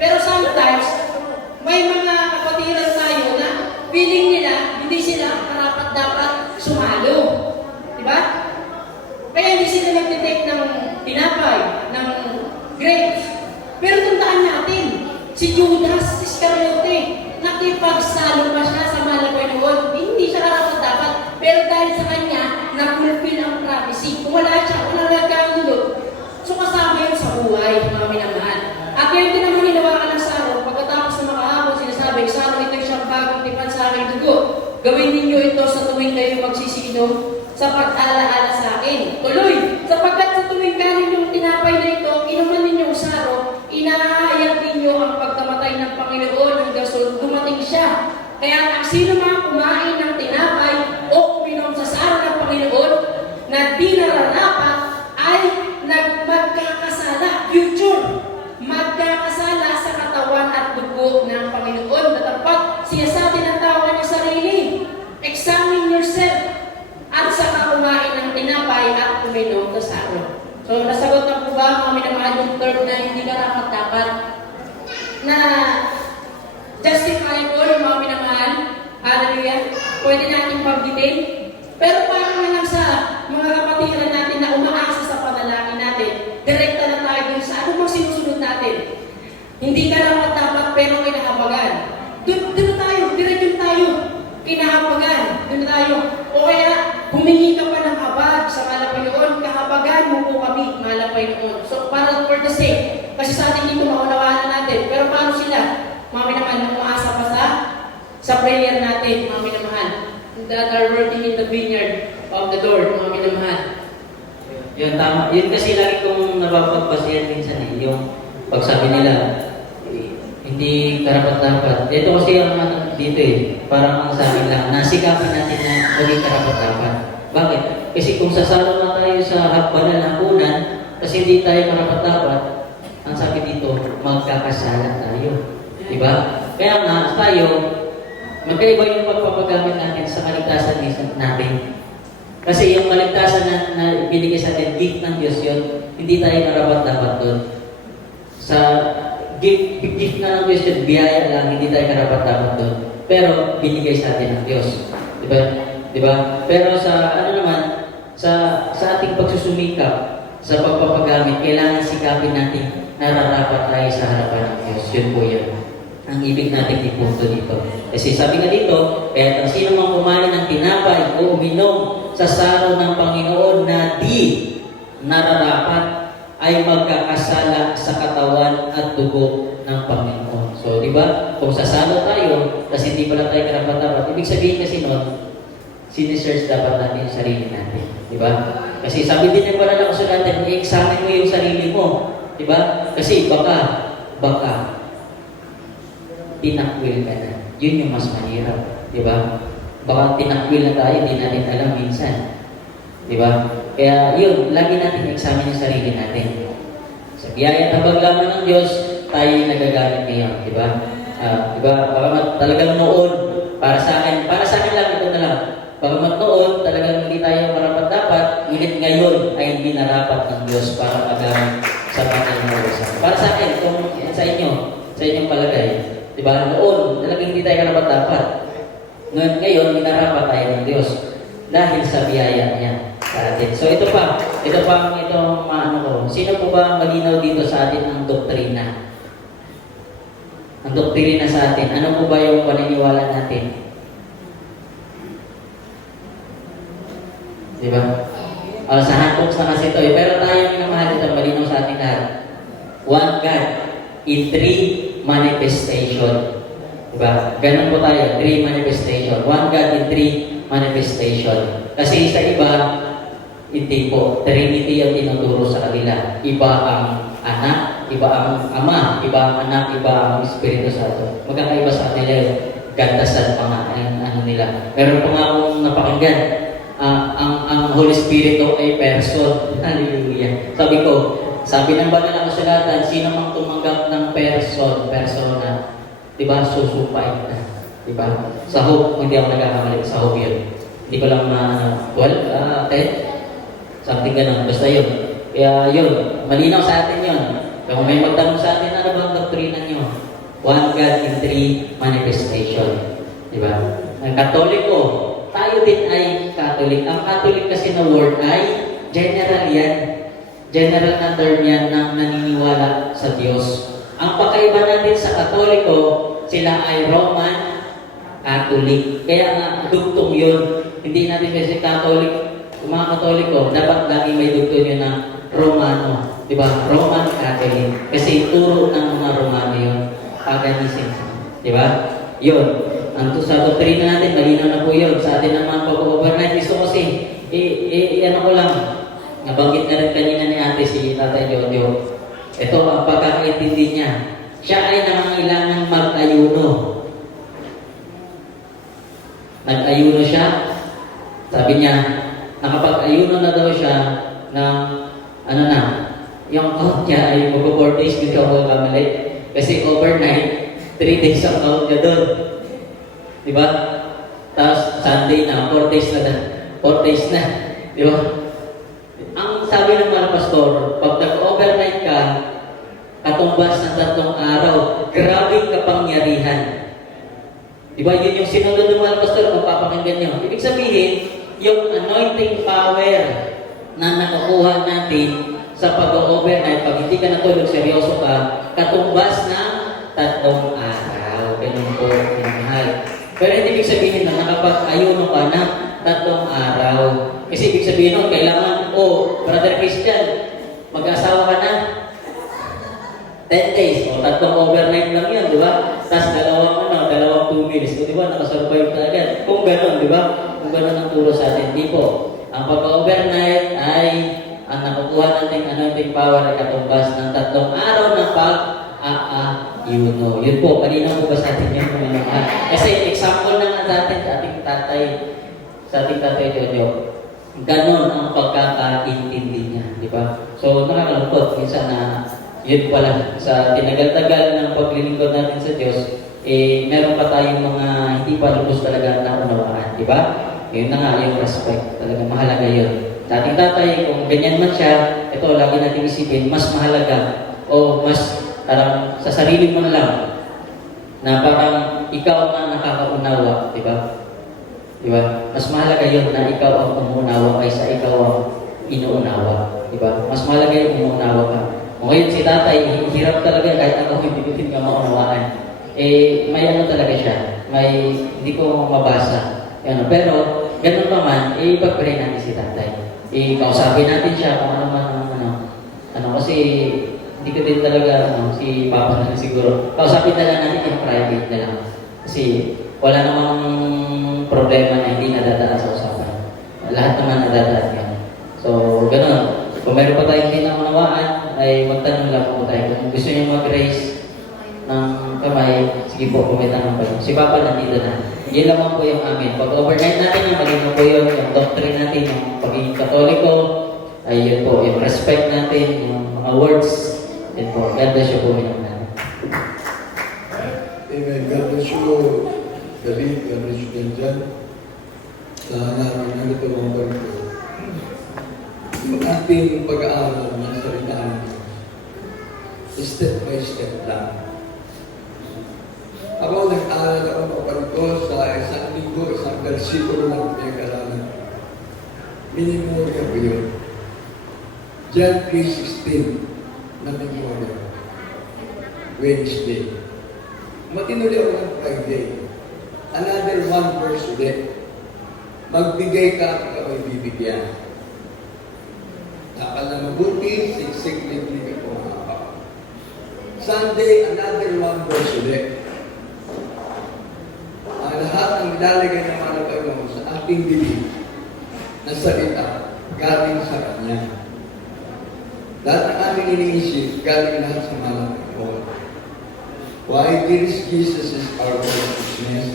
Pero sometimes, may mga kapatiran tayo na feeling nila, hindi sila karapat-dapat sumalo. Diba? Kaya hindi sila nag-detect ng tinapay, ng grapes. Pero tandaan natin, si Judas Iscariote, nakipagsalo pa siya sa mahal na Panginoon. Hindi siya karapat-dapat. Pero dahil sa kanya, na-fulfill ang prophecy. Kung wala siya, wala nagkakadulot. So kasama yun sa buhay, mga minamahal. At yun din naman hinawakan ng saro. Pagkatapos na makahapon, sinasabi, saro ito siyang bagong tipan sa aking dugo. Gawin ninyo ito sa tuwing kayo magsisinom sa pag-alaala sa akin. Tuloy, sapagkat sa tuwing kanin yung tinapay na ito, inuman ninyo ang saro, inaahayag ninyo ang pagkamatay ng Panginoon hanggang dumating siya. Kaya ang sino man kumain ng tinapay o uminom sa saro ng Panginoon na di nararapat ay magkakasala, future, magkakasala sa katawan at dugo ng Panginoon. Natapat siya sa tinatawag niya sarili. Examine yourself at saka kumain ng tinapay at uminom sa saro. So, nasagot na po ba mga minamahal yung third na hindi karapat-dapat na justify ko yung mga minamahal? Hallelujah. Pwede natin pagditin. Pero parang na lang sa mga kapatiran natin na umaasa sa panalangin natin, direkta na tayo dun sa ano bang sinusunod natin. Hindi karapat-dapat pero kinahabagan. Doon tayo, direkta tayo. Kinahabagan. Doon tayo. O kaya, humingi ka pa ng habag sa mahal na Panginoon, kahabagan mo po kami, mahal na Panginoon. So, para for the sake, kasi sa atin dito maunawaan natin, pero paano sila? Mga minamahal, umaasa pa sa prayer natin, mga minamahal, that are working in the vineyard of the Lord, mga minamahal. Yun, tama. Yun kasi lagi kong napapagbasihan minsan yung pagsabi nila, hindi karapat-dapat. Ito kasi ang dito parang ang sabi lang, nasikapin natin na maging karapat-dapat. Bakit? Kasi kung sasalo na tayo sa hakbanan ng hapunan, kasi hindi tayo karapat-dapat, ang sabi dito, magkakasala tayo. Diba? Kaya nga, tayo, magkaiba yung pagpapagamit natin sa kaligtasan natin. Kasi yung kaligtasan na binigay sa atin, gift ng Diyos yun, hindi tayo karapat-dapat doon. Sa gift na ng Diyos yun, biyaya lang, hindi tayo karapat-dapat doon. Pero binigay sa atin ng Diyos. Diba? Diba? Pero sa ano naman, sa ating pagsusumikap, sa pagpapagamit, kailangan sikapin natin nararapat tayo sa harapan ng Diyos. Yun po yan. Ang ibig natin ipunto dito. Kasi sabi nga dito, kaya ang sino mang kumain ng tinapay o uminom sa saro ng Panginoon na di nararapat ay magkakasala sa katawan at dugo ng Panginoon. So, di ba? Kung sasalo tayo, kasi hindi pala tayo karapat-dapat, ibig sabihin kasi nun, sinesearch dapat natin yung sarili natin. Di ba? Kasi sabi din yung pala ng kasulatan, i-examine mo yung sarili mo. Di ba? Kasi baka, tinakwil ka na. Yun yung mas mahirap. Di ba? Baka tinakwil na tayo, di natin alam minsan. Di ba? Kaya yun, lagi natin examine yung sarili natin. Sa biyaya at habag lamang ng Diyos, tayo yung nagagamit ngayon. Di ba? Di ba? Baka talagang noon, para sa akin lang, ito na lang. Baka noon, talagang hindi tayo marapat-dapat, ngunit ngayon ay hindi narapat ng Diyos para magamit sa Panginoon. Para sa akin, kung sa inyong palagay, di ba? Noon, talagang hindi tayo karapat-dapat. Ngayon, minarapat tayo ng Diyos dahil sa biyaya niya sa atin. So ito maano ko. Sino po ba malinaw dito sa atin ang doktrina? ang doktrina sa atin. Ano po ba yung paniniwala natin? Di ba? Sa handbooks na kasi ito. Pero tayo minamahal ito, malinaw sa atin lahat. One God in 3 manifestation. Diba? Ganun po tayo, 3 manifestation. One God in 3 manifestation. Kasi sa iba, hindi po. Trinity ang tinuturo sa kanila. Iba ang anak, iba ang ama, iba ang anak, iba ang Espiritu Santo. Magkakaiba sa kanila yun. Gandasan pa nga ano nila. Meron po nga akong napakinggan. Ang Holy Spirit ay person. Hallelujah. Sabi ng banal na kasulatan, sino mang tumanggap ng persona, di ba, susupay na. Di ba? Sa hope, hindi ako nagkakamali, sa hope yun. Hindi ko lang 12, 10, something ganun. Basta yun. Kaya yun, malinaw sa atin yun. Kung may magtanong sa atin, ano ba ang doktrina nyo? One God in 3 manifestation. Di ba? Ang Katoliko, tayo din ay Catholic. Ang Catholic kasi na word ay general yan. General na term yan ng naniniwala sa Diyos. Ang pagkaiba natin sa Katoliko, sila ay Roman Catholic. Kaya nga, dugtong yun. Hindi natin kasi Catholic, mga Katoliko, dapat lagi may dugtong yun na Romano. Diba? Roman Catholic. Kasi turo ng mga Romano yun. Paganism. Diba? Yun. Ang sa doktrina natin, malinaw na po yun. Sa atin naman pag-overnight, gusto kasi, ano ko lang, nabanggit na rin kanina ni ate si Tatay Jojo. Ito ang pagkakaintindi niya. Siya ay nangangailangan mag-ayuno. Nag-ayuno siya. Sabi niya, nakapag-ayuno na daw siya ng, yung out niya ay mag-4 days, hindi ako kamali. Kasi overnight, 3 days ang out niya doon. Diba? Tapos Sunday na, 4 days na. 4 days na. Diba? Ang sabi ng mga pastor, pag nag-overnight ka, katumbas ng 3 araw, grabing kapangyarihan. Diba? Yun yung sinunod ng mga pastor, magpapakinggan nyo. Ibig sabihin, yung anointing power na nakukuha natin sa pag-overnight, pag hindi ka natulog, seryoso ka, katumbas ng 3 araw. Ganun po, minamahal. Pero hindi ibig sabihin na nakapag-ayuno ka ng 3 araw. Kasi ibig sabihin nun, kailangan, Brother Christian, mag-asawa ka na 10 days. 3 overnight lang yan, di ba? Tapos dalawang 2 meals. Di ba? Nakasurvive ka agad. Kung gano'n, di ba? Kung gano'n ang turo sa atin. Di po. Ang pag-overnight ay ang nakukuha natin anointing power ay katumbas ng 3 araw na pag-ayuno. Yun po, kanina po ba sa atin yun? Kasi example na nga natin sa ating tatay Jojo. Ganon ang pagkakaintindi niya, di ba? So, nakakalungkot. Minsan na, yun pala, sa tinagal-tagal ng paglilingkod natin sa Diyos, meron pa tayong mga hindi pa lubos talaga na unawaan, di ba? Yun na nga, yung respect. Talagang mahalaga yun. Dating tatay, kung ganyan man siya, ito, lagi natin isipin, mas mahalaga o mas parang sa sarili mo lang na parang ikaw na nakakaunawa, di ba? Di ba? Mas mahalaga yun na ikaw ang umuunawa kaysa ikaw ang inuunawa. Di ba? Mas mahalaga yung umuunawa ka. O ngayon si tatay, hirap talaga kahit ako hindi nga maunawaan. May ano talaga siya. May hindi ko mabasa. Pero ganun naman, ipag-pray natin si tatay. Kausapin natin siya kung ano man kasi hindi ko din talaga si Papa na siguro. Kausapin na lang natin yung private na lang. Kasi wala namang problema na hindi nadadaan sa usapan. Lahat naman nadadaan yan. So, gano'n. Kung meron pa tayong hindi naunawaan, ay magtanong lang po tayo. Kung gusto niyo mag-raise ng kamay, sige po, kumitanong pa yun. Si Papa nandito na. Yun lamang po yung amin. Pag overnight natin, yung magiging po yun, yung doctrine natin, yung pagiging Katoliko, ay yun po, yung respect natin, yung mga words, yun po. God bless you po, minamahal. Amen. God bless you. Galing, God bless you din dyan. Sa namin na ito mga barito. Yung ating pag-aaral ng salita ng Diyos, step by step lang. Ako nag-aaral ako mga barito sa isang linggo, isang versikulo ng pinag-aralan. Minimorya ko yun. John 3:16 na memorya. Wednesday. matinuli ako ng Friday. Another 1 verse ulit. Magbigay ka at ikaw ay bibigyan. Akal na mabuti, siksik, libre ko mga. Sunday, another 1 verse ulit. Ang lahat ng nilalagay ng mga Panginoon sa ating bibig na salita galing sa Kanya. Lahat ng aming iniisip galing lahat sa mga Panginoon. Why? This Jesus is our righteousness.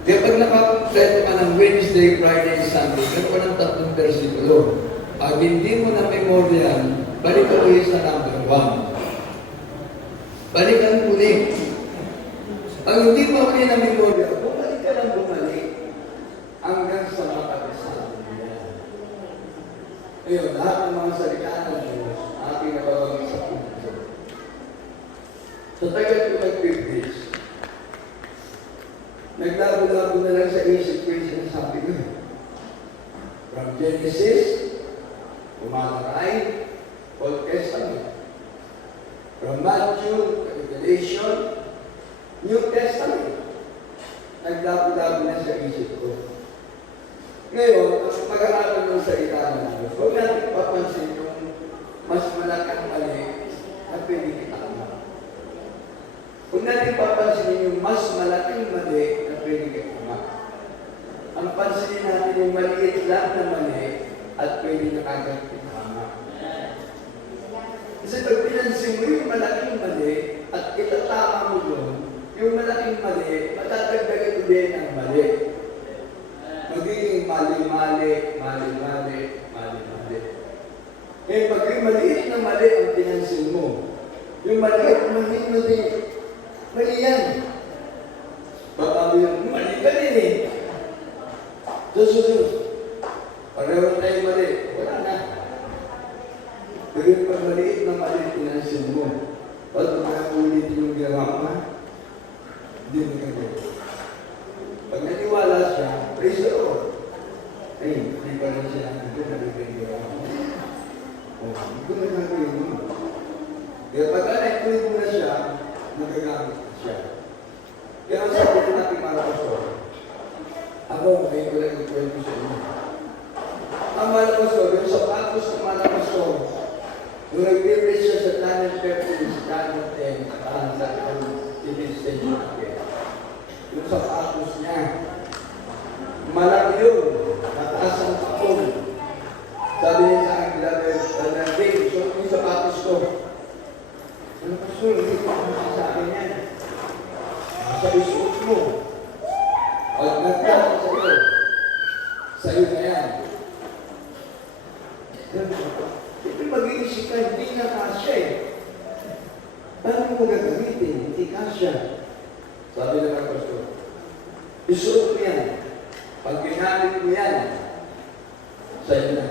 Kaya pag nakakompleto ka ng Wednesday, Friday, Sunday, gano'n ng 3 versikulo. Pag hindi mo na memoryan, balik ka ulit sa number 1. Balikan ulit. Pag hindi mo ulit na memorya, bumalik ka lang bumalik hanggang sa makabisahan niya. Ngayon, lahat ng mga salita ng Diyos, ating nabawag sa puso. Sa tagal ko nag-preach, naglabo-labo na lang sa isip ko yung sinasabi ko. From Genesis, Umalakay, Old Testament. From Matthew, Revelation, New Testament. Naglabo-labo na sa isip ko. Ngayon, ang pag-aralan ng salita ng Diyos, huwag natin papansin yung mas malakang mali na pwede kita. Huwag natin papansinin yung mas malaking mali na pwede kita. Ang pansinin natin yung maliit lang na mali at pwede nakagad kita. Kasi pag pinansin mo yung malaking mali at itatama mo doon, yung malaking mali, matatagdagan ulit ang mali. Magiging mali-mali. Eh, pag yung maliit na mali ang pinansin mo, yung maliit na mali, mali yan. Baka mo yung mali ka din eh. Susunod. Pareho tayo mali. Wala na. Pero yung pag maliit na mali pinansin mo, ba't mga ulit yung ginawa mo? Hindi mo gagawin. Pag naniwala siya, praise the Lord. Ay, hindi pa rin siya nandito, nalibig ginawa mo. Hindi ko na gagawin mo. Kaya pagka na-include mo na siya, nagagamit na siya. Kaya ang sabi ko natin mga pastor, ako, ngayon ko lang ikwento sa inyo. Ang mga pastor, yung sapatos ng mga pastor, nung nag-reach siya sa Planet Pepsi, sa Planet 10, sa TV station natin. Yung sapatos niya, malaki yun, mataas ang tapon. Sabi niya sa akin, Lalagay, so yung sapatos ko. Ano pastor, hindi ko sa akin yan. Sa isuot mo. Pag nagkasa sa'yo, sa'yo na yan. Ito mag-iisip ka, hindi na kasya eh. Paano mo gagamitin? Hindi kasya. Sabi na ng pastor, isuot mo yan. Pag ginamit mo yan, sa'yo na.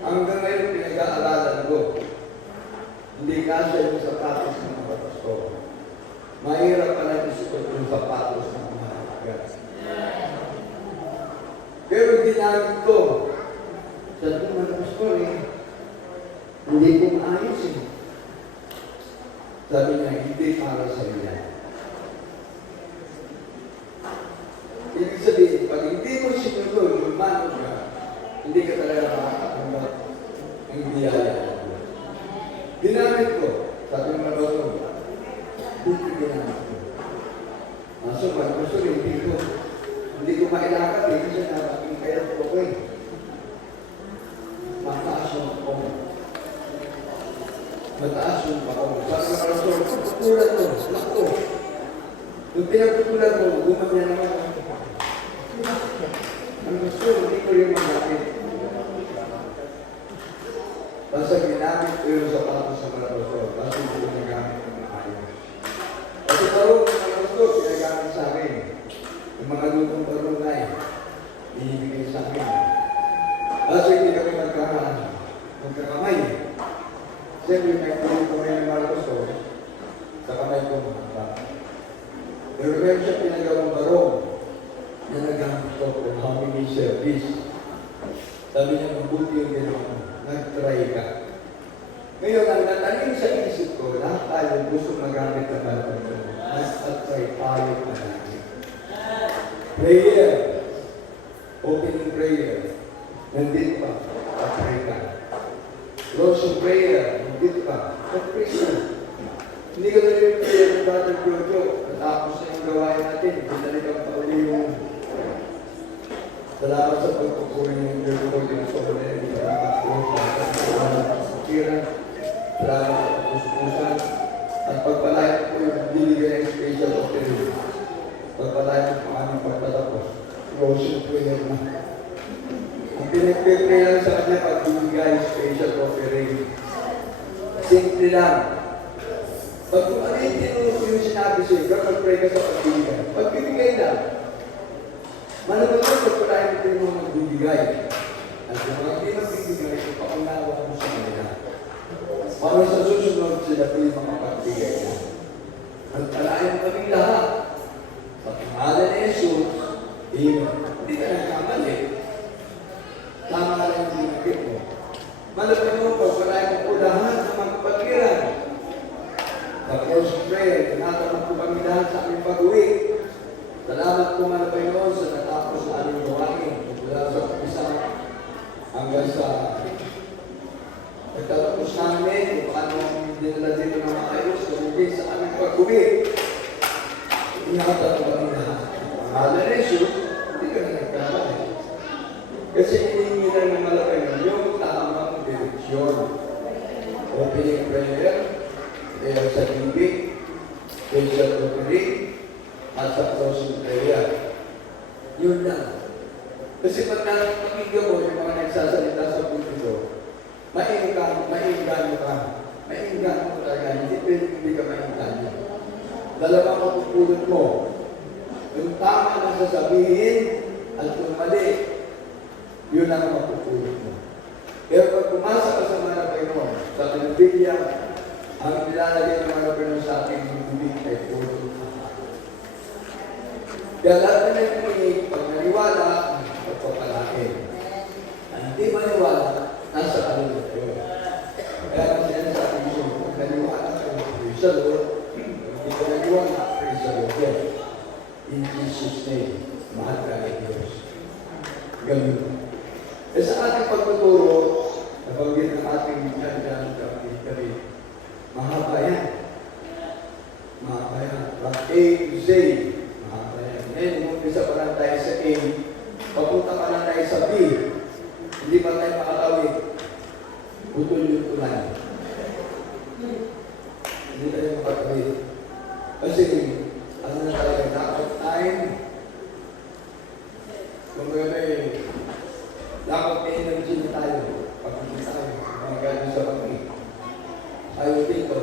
Hanggang ngayon pinag-aaralan ko, hindi kasya yung sapatos ng mga pastor. Mahirap pa lang isuot yung sapatos ng mga halagas. Pero ginamit ko, sabi ng mga pastor hindi ko maayos eh. Sabi niya, hindi para sa iyo. Ibig sabihin, pag hindi mo sinunod, lumano ka, hindi ka talaga makakatanggap ng biyaya. Ginamit ko, sabi ng mga pastor, hindi ginamit ko. Maso, mga pastor, hindi ko mailakad eh, kasi nabaking kaya ko ko eh. Mataas yung ako. Mataas yung ako. Sabi ng mga pastor, putulan ko, lakto. Nung pinagputulan ko, gumanya naman ako. Ang gusto, hindi ko yung magamit. Basta ginamit ko yung sapatos sa mga pastor. Basta hindi ko nagamit ng maayos. Kasi parang mga pastor, pinagamit sa akin. Yung mga lutong barangay, binibigay sa akin. Basta hindi kami magkakamay. Siyempre, nagpulong ko ngayon ng mga pastor, sa kamay ko mga. Pero meron siya pinagawang barong na nagamit ko kung how many service. Sabi niya, mabuti yung ginawa mo. Nag-try ka. Ngayon, ang natanim sa isip ko, lahat tayo gusto magamit ng balon ko. Mas at try tayo managin. Prayer. Opening prayer. Nandito pa. At-pray ka. Rosary prayer. Nandito pa. At-pray ka. Hindi ka na yung prayer ng Brother Jojo. Natapos na yung gawain natin. Pinalikan pa uli yung salamat sa pagpupuri ng Jojo. Yung sobrang salamat po. Salamat sa pagkiran. Salamat sa pagpupusan. At pagpalayan po yung binigay ng special offering. Pagpalayan po aming pagtatapos. Rosary prayer na. Ang pinagpiprayan sa kanya pagbibigay special offering. Simple lang. Pag kung ano yung sinabi sa'yo, kapag-pray ka sa pagbibigay. Pagbibigay lang. Malamang mo, pagpalayan ito yung mga magbibigay. At yung mga hindi magbibigay, ipaunawa mo sa kanila. Para sa susunod sila ito yung mga pagbibigay na. At palayan kaming lahat. Sa pangalan ni Jesus, hindi ka nagkamali. Tama lang yung binigay mo. Malapit mo, pagpalayan po lahat ng mga pagkiran. Tapos prayer, tinatanong po kami lahat sa aming pag-uwi. Salamat po mga Panginoon sa natapos na aming gawain. Mula sa umpisa hanggang sa nagtatapos namin, kung paano dinala dito ng mga ayos, hindi sa aming pag-uwi. Tinatanong kami lahat. Pangalan ni Jesus, hindi ka na nagkamali. Kasi hinihingi lang ng malapay yung tamang direksyon. Opening prayer, prayer sa bibig, facial offering, at sa closing prayer. Yun lang. Kasi pag nakikita mo yung mga nagsasalita sa pulpito, mainggan mo talaga, hindi ka mainggan. Dalawang mapupulot mo. Yung tama na sasabihin at yung mali, yun ang mapupulot mo. Pero pag pumasa ka sa mga Panginoon, sa Biblia, ang nilalagay ng mga Panginoon sa ating bibig ay pulot. Kaya lahat na nagpinig, pag naniwala, pagpapalaki. Ang hindi maniwala, nasa kanila kayo. Kaya ang sinasabi ko, pag naniwala kayo, praise the Lord. Hindi ka naniwala, praise the Lord. In Jesus' name, mahal ka ng Diyos. Ganun. E sa ating pagtuturo, nabanggit ng ating dyan kami, mahaba yan. Mahaba yan. From A to Z, mahaba yan. Ngayon, umpisa pa lang tayo sa A, papunta pa lang tayo sa B, hindi pa tayo makatawid. Putol yung tulay. Hindi tayo makatawid. Kasi, ano na talaga, dapat time, kung dapat may energy na tayo, pag-ibig tayo, mga gano'n sa pag-ibig. Ayaw dito,